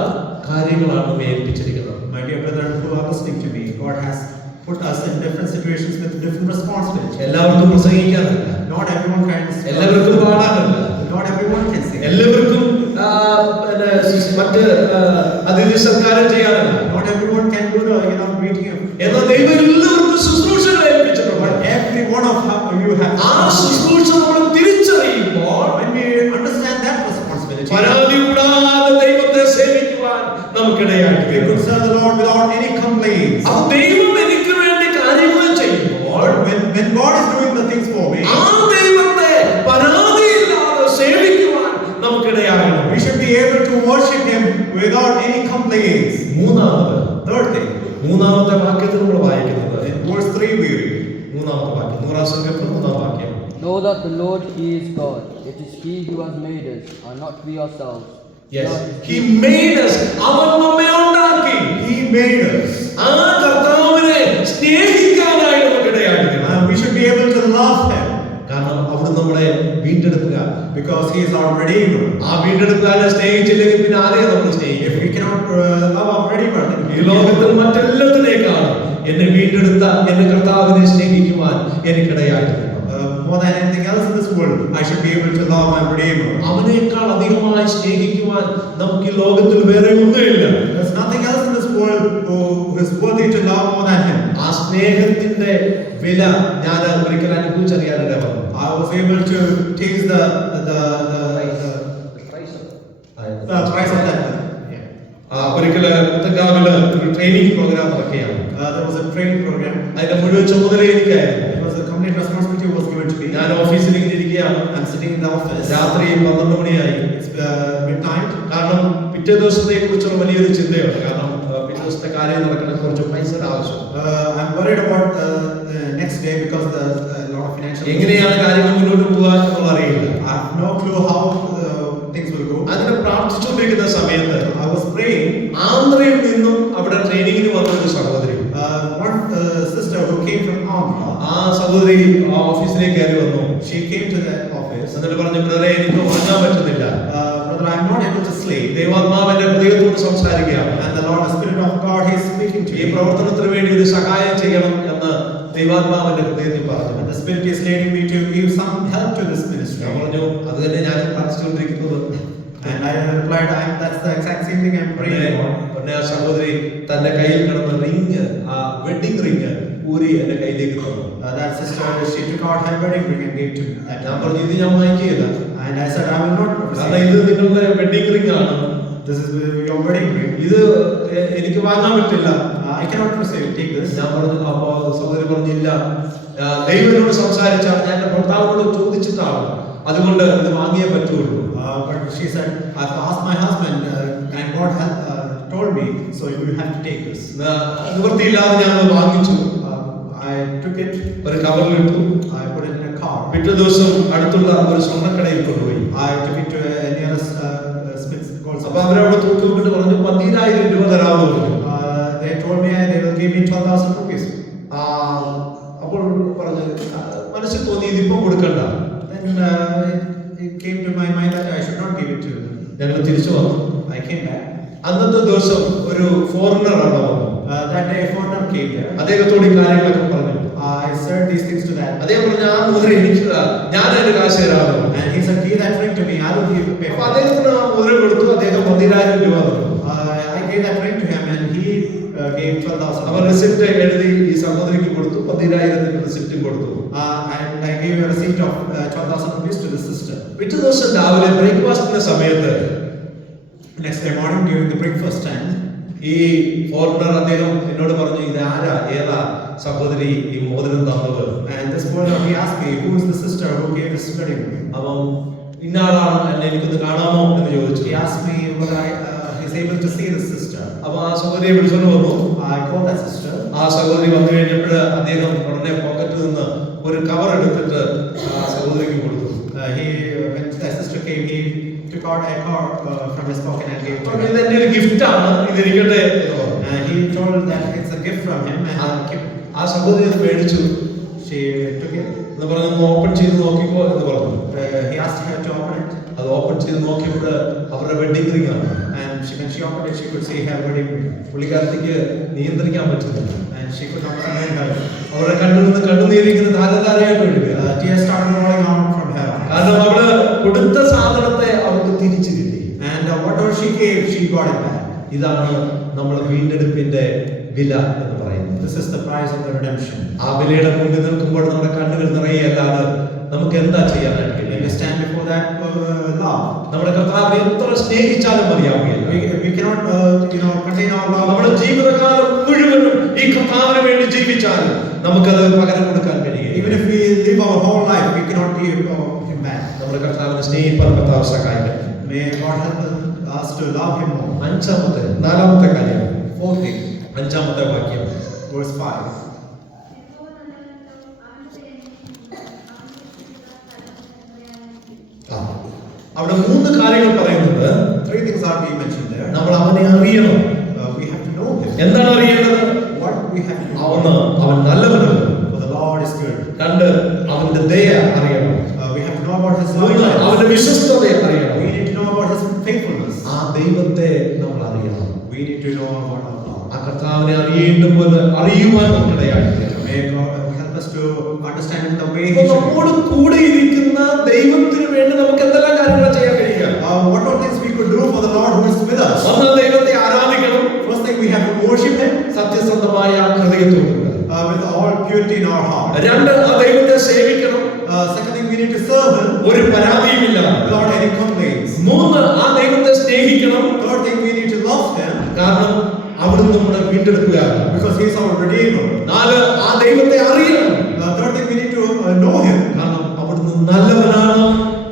കാര്യങ്ങളാണ് നമ്മെ ഏൽപ്പിച്ചിരിക്കുന്നത്. My dear brother who are listening to me, God has put us in different situations with different responsibilities. എല്ലാവർക്കും പ്രസംഗിക്കാനല്ല, Not everyone can. എല്ലാവർക്കും പാടാനല്ല, Not everyone can sing. എല്ലാവർക്കും മറ്റ് അതിഥി സൽക്കാരം ചെയ്യാനല്ല. Not everyone can do the greeting. എന്നാൽ ദൈവം എല്ലാവർക്കും ശുശ്രൂഷകൾ ഏൽപ്പിച്ചിട്ടുണ്ട്. But every one of you have. ആ ശുശ്രൂഷ നമ്മൾ തിരിച്ചറിയുമ്പോൾ When we understand that responsibility, പരാതി കൂടാതെ ദൈവത്തെ സേവിക്കുവാൻ നമുക്കിടയായിട്ട് we could serve the Lord without any complaints. അപ്പോൾ ദൈവം എനിക്ക് വേണ്ടി കാര്യങ്ങൾ ചെയ്യുമ്പോൾ When God is doing the things for me, ആ ദൈവത്തെ പരാതിയില്ലാതെ സേവിക്കുവാൻ നമുക്കിടയാകണം. we should be able to worship Him without any complaints. മൂന്നാമത്, Third thing, മൂന്നാമത്തെ വാക്യത്തിൽ നമ്മൾ വായിക്കുന്നത് in verse 3 we read, മൂന്നാമത്തെ വാക്യം, 100 സങ്കീർത്തനം 3 വാക്യം. Know that the Lord He is God. It is He who has made us, and not we ourselves. Yes, He made us. അവൻ നമ്മെ ഉണ്ടാക്കി. He made us. ആ കർത്താവിനെ സ്നേഹിക്കാനായി നമുക്കിടയാകണം. We should be able to love Him കാരണം അവിടെ നമ്മളെ വീണ്ടെടുക്കുക. because He is our Redeemer. ആ വീണ്ടെടുക്കാനെ സ്നേഹിച്ചില്ലെങ്കിൽ പിന്നെ ആരെയാണ് നമ്മൾ സ്നേഹിക്കുക? If we cannot love our Redeemer, then ഈ ലോകത്തിൽ മറ്റെല്ലാത്തിനേക്കാളും എന്നെ വീണ്ടെടുത്ത എന്റെ കർത്താവിനെ സ്നേഹിക്കുവാൻ എനിക്കിടയായിട്ടുണ്ട്. more than anything else in this world, I should be able to love my Redeemer. അവനേക്കാൾ അധികമായി സ്നേഹിക്കുവാൻ നമുക്ക് ഈ ലോകത്തിൽ വേറെ ഒന്നുമില്ല. There's nothing else in this world who is worthy to love more than Him. ആ സ്നേഹത്തിന്റെ വില ഞാൻ ഒരിക്കൽ അനുഭവിച്ചറിയാനിട വന്നു. I was able to taste the price of that. ഒരിക്കല് മുത്തങ്കാവില് ഒരു ട്രെയിനിങ് പ്രോഗ്രാം നടക്കുകയാണ്. There was a training program. അതിന്റെ മുഴുവൻ ചുമതല എനിക്കായിരുന്നു. It was a complete responsibility was given to me. ഞാൻ ഓഫീസിൽ ഇങ്ങനെ ഇരിക്കുകയാണ്. I'm sitting in the office. രാത്രി 12 മണിയായി. It's midnight. കാരണം പിറ്റേ ദിവസത്തെ കുറിച്ചുള്ള വലിയൊരു ചിന്തയുണ്ട്. കാരണം പിറ്റേ ദിവസത്തെ കാര്യം നടക്കണം, കുറച്ച് പൈസയുടെ ആവശ്യം. I'm worried about the next day because there's a lot of financial. എങ്ങനെയാണ് കാര്യങ്ങൾ മുന്നോട്ട് പോകാൻ എന്നുള്ള അറിയില്ല. I have no clue how things will go. അതിനെ പ്രാർത്ഥിച്ചുകൊണ്ടിരിക്കുന്ന സമയത്ത് I was praying. ആന്ധ്രയിൽ നിന്നും അവിടെ ട്രെയിനിങ്ങിന് വന്ന ഒരു സഹോദരി, One sister who came from Andhra. ആ സഹോദരി ആ ഓഫീസിലേക്ക് കയറി വന്നു. She came to the office. എന്നിട്ട് പറഞ്ഞു, ബ്രദറെ എനിക്ക് ഉറങ്ങാൻ പറ്റുന്നില്ല. Brother, I'm not able to sleep. ദൈവാത്മാവ് എന്റെ ഹൃദയത്തോട് സംസാരിക്കുകയാണ്. And the Lord, the Spirit of God, He is speaking to ഈ me. പ്രവർത്തനത്തിന് വേണ്ടി ഒരു സഹായം ചെയ്യണം എന്ന് ദൈവാത്മാവിന്റെ ഹൃദയത്തിൽ പറഞ്ഞു. And the Spirit is leading me to give some help to this ministry. ഞാൻ പറഞ്ഞു, അത് തന്നെ ഞാൻ പ്രാർത്ഥിച്ചുകൊണ്ടിരിക്കുന്നത്. And I replied, that's the exact same thing I'm praying for. പിന്നെ ആ സഹോദരി തന്റെ കയ്യിൽ കിടന്ന റിങ്, ആ വെഡിങ് റിങ് ഊരി എന്റെ കയ്യിലേക്ക് തന്നു. That sister, she took out her wedding ring and gave to me. ഞാൻ പറഞ്ഞു, ഇത് ഞാൻ വാങ്ങിക്കുകയില്ല. And I said, I will not കാരണം receive. ഇത് നിങ്ങളുടെ വെഡിങ് റിങ് ആണ്. This is your wedding ring. ഇത് എനിക്ക് വാങ്ങാൻ പറ്റില്ല. I cannot receive. Take this. ഞാൻ പറഞ്ഞു. അപ്പോ സഹോദരി പറഞ്ഞില്ല, ദൈവനോട് സംസാരിച്ചാണ്, ഞാൻ എന്റെ ഭർത്താവിനോട് ചോദിച്ചിട്ടാണ്, അതുകൊണ്ട് ഇത് വാങ്ങിയേ പറ്റുള്ളൂ. But she said, I've asked my husband, and God has told me, so you have to take this. നിവൃത്തിയില്ലാതെ ഞാൻ അത് വാങ്ങിച്ചു. I took it. ഒരു കവറിലിട്ടു. I put it in a car. പിറ്റേ ദിവസം അടുത്തുള്ള ഒരു സ്വർണ്ണക്കടയിൽ കൊണ്ടുപോയി. I took it to a nearest Smith's Gold. അപ്പൊ അവരവിടെ തൂക്കി നോക്കിട്ട് പറഞ്ഞു, 12,000 രൂപ തരാമെന്ന് പറഞ്ഞു. They told me they will give me 12,000 rupees. അപ്പോൾ പറഞ്ഞു, മനസ്സിൽ തോന്നി ഇതിപ്പം കൊടുക്കണ്ട. Then it came to my mind that I should not give it to them. ഞങ്ങൾ തിരിച്ചു വന്നു. I came back. അന്നത്തെ ദിവസം ഒരു ഫോറിനർ അവിടെ വന്നു. That day a foreigner came there. അദ്ദേഹത്തോട് ഈ കാര്യങ്ങളൊക്കെ പറഞ്ഞു. I said these things to that. അദ്ദേഹം പറഞ്ഞു, ആ മുദ്ര എനിക്ക് ഞാൻ അതിന്റെ കാശ് തരാമെന്ന്. And he said, give that ring to me. I will give the അപ്പൊ paper. അദ്ദേഹത്തിന് ആ മുദ്ര കൊടുത്തു. അദ്ദേഹം 12,000 രൂപ തന്നു. I gave that ring to him and he gave 12,000. അവർ റിസിപ്റ്റ് എഴുതി ഈ സഹോദരിക്ക് കൊടുത്തു. 10,000 റിസിപ്റ്റും കൊടുത്തു. And I gave a receipt of 12,000 rupees to the sister. പിറ്റേ ദിവസം രാവിലെ ബ്രേക്ക്ഫാസ്റ്റിന്റെ സമയത്ത് Next day morning during the breakfast time, ഈ ഫോറിനർ അദ്ദേഹം എന്നോട് പറഞ്ഞു, ഇത് ആരാ, ഏതാ സഹോദരി ഈ മോതിരം തന്നത്? and this foreigner, he asked me, who is the sister who gave this wedding ring? അപ്പം ഇന്നാളാണ്, എന്നെ എനിക്കൊന്ന് കാണാമോ എന്ന് ചോദിച്ചു. He asked me whether I is able to see the sister. അപ്പൊ ആ സഹോദരിയെ വിളിച്ചോണ്ട് വന്നു. I called that sister. ആ സഹോദരി വന്നു കഴിഞ്ഞപ്പോൾ അദ്ദേഹം ഉടനെ പോക്കറ്റിൽ നിന്ന് ഒരു കവർ എടുത്തിട്ട് ആ സഹോദരിക്ക് കൊടുത്തു. When that sister came, he took out a card from his pocket and gave to അപ്പോൾ her. ഇത് എന്റെ ഒരു ഗിഫ്റ്റാണ്, ഇതിരിക്കട്ടെ എന്ന് പറഞ്ഞു. He told that it's a gift from him and kept it. ആ സഹോദരി അത് മേടിച്ചു. She took it. എന്ന് പറഞ്ഞു, ഒന്ന് ഓപ്പൺ ചെയ്ത് നോക്കിക്കോ എന്ന് പറഞ്ഞു. He asked her to open it. അത് ഓപ്പൺ ചെയ്ത് നോക്കിയപ്പോൾ അവരുടെ വെഡിങ് റിംഗ് ആണ്. And when she opened it, she could see her wedding ring. പുള്ളിക്കാരത്തേക്ക് നിയന്ത്രിക്കാൻ പറ്റുന്നില്ല. And she could not contain her. അവരുടെ കണ്ണിൽ നിന്ന് കണ്ണുനീരിക്കുന്ന ധാരധാരയായിട്ട് ഒഴുകുക. Tears started rolling out from her eyes. കാരണം അവള് കൊടുത്ത സാധനത്തെ അവർക്ക് തിരിച്ചു കിട്ടി. And whatever she gave, she got it back. ഇതാണ് നമ്മൾ വീണ്ടെടുപ്പിന്റെ വില എന്ന് പറയുന്നത്. This is the price of the redemption. ആ വിലയുടെ മുമ്പിൽ നിൽക്കുമ്പോൾ നമ്മുടെ കണ്ണുകൾ നിറയല്ലാതെ നമുക്ക് എന്താ ചെയ്യാനായിട്ട് When we കഴിയും? stand before that love, നമ്മുടെ കർത്താവിനെ എത്ര സ്നേഹിച്ചാലും മതിയാവുകയില്ല. we cannot, contain our love. നമ്മുടെ ജീവിതകാലം മുഴുവനും ഈ കർത്താവിന് വേണ്ടി ജീവിച്ചാലും നമുക്കത് പകരം കൊടുക്കാൻ കഴിയും. Even if we live our whole life, we cannot give him back. നമ്മുടെ കർത്താവിനെ സ്നേഹിപ്പാൻ കർത്താവ് സഹായിക്കട്ടെ. May God help us to love him more. നാലാമത്തെ കാര്യം, Fourth thing, 5-ാമത്തെ വാക്യം. verse 5. അവിടെ 3 കാര്യങ്ങൾ പറയുന്നത്. 3 things are being mentioned there. നമ്മൾ അവനെ അറിയണം. We have to know him. എന്താണ് അറിയേണ്ടത്? What we have to know. ഒന്ന്, അവൻ നല്ലവനാണ്. For the Lord is good. 2, അവന്റെ ദയ അറിയണം. We have to know about his 3, love. അവന്റെ വിശ്വസ്തതയെ അറിയണം. We need to know about his faithfulness. ആ ദൈവത്തെ നമ്മൾ അറിയണം. We need to know about our God. ആ കർത്താവിനെ അറിയേണ്ടതുപോലെ അറിയുവാൻ നമുക്കിടയാകട്ടെ. May God help us to understand in the way he അപ്പോൾ should. നമ്മോട് കൂടെ ഇരിക്കുന്ന ദൈവത്തിന് വേണ്ടി നമുക്ക് എന്തെല്ലാം കാര്യങ്ങൾ ചെയ്യാൻ കഴിയുക? What are things we could do for the Lord who is with us? ഒന്ന്, ദൈവത്തെ ആരാധിക്കണം. First thing, we have to worship him സത്യസന്ധമായ ഹൃദയത്തോടുകൂടി. with all purity in our heart. 2, ആ ദൈവത്തെ സേവിക്കണം. Second thing, we need to serve him ഒരു പരാതിയുമില്ല. without any complaints. 3, ആ ദൈവത്തെ സ്നേഹിക്കണം. Third thing, we need to love him കാരണം അവിടുന്ന് നമ്മുടെ വീണ്ടെടുക്കുകയാണ്. because he is our redeemer. 4, ആ ദൈവത്തെ അറിയണം. Third thing, we need to know him കാരണം അവിടുന്ന് നല്ലവനാണ്,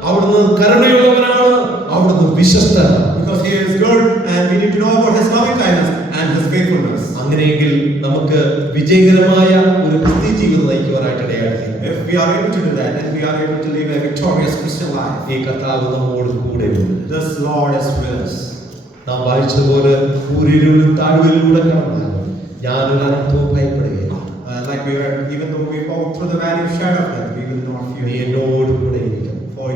അവിടുന്ന് കരുണയുള്ളവനാണ്, അവിടുന്ന് വിശ്വസ്തനാണ്. because he is good, and we need to know about his loving kindness and his faithfulness. അങ്ങനെയെങ്കിൽ നമുക്ക് വിജയകരമായ ഒരു ക്രിസ്തീയ ജീവിതം നയിക്കുവാനായിട്ട് ഇടയാകട്ടെ. If we are able to do that, then we are able to live a victorious Christian life. ഈ കർത്താവ് നമ്മോട് കൂടെയുണ്ട്. This Lord is with us. നാം വായിച്ചതുപോലെ കൂരിരുളിൻ താഴ്വരയിലൂടെ കടന്നാൽ ഞാനൊരു അനർത്ഥവും ഭയപ്പെടുകയില്ല. Like we read, even though we walk through the valley of shadow of death, we will not നീ fear. എന്നോട് കൂടെ ഇരിക്കും. For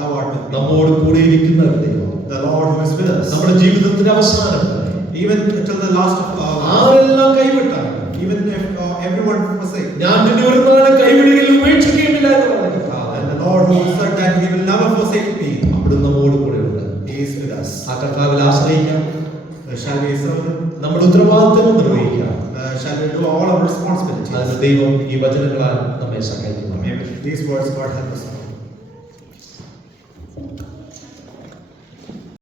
thou art with me. നമ്മോട് കൂടെ ഇരിക്കുന്ന ദൈവം The Lord who is with us. നമ്മുടെ ജീവിതത്തിന്റെ അവസാനം വരെ Even till the last of our life. ആരെല്ലാം കൈവിട്ടാൽ Even if everyone forsake. ഞാൻ നിന്നെ ഒരു നാളും കൈവിടുകയും ഉപേക്ഷിക്കുകയുമില്ല എന്ന് പറഞ്ഞ കർത്താവ്. And the Lord who said that he will never forsake me. അവിടുന്ന് നമ്മോട് കൂടെയുണ്ട്. He is with us. ആ കർത്താവിൽ ആശ്രയിക്കാം. Shall we serve him? നമ്മുടെ ഉത്തരവാദിത്തം നിർവഹിക്കാം. Shall we do all our responsibilities? അതിന് ദൈവം ഈ വചനങ്ങളാൽ നമ്മെ സഹായിക്കുന്നു. May with these words God help us.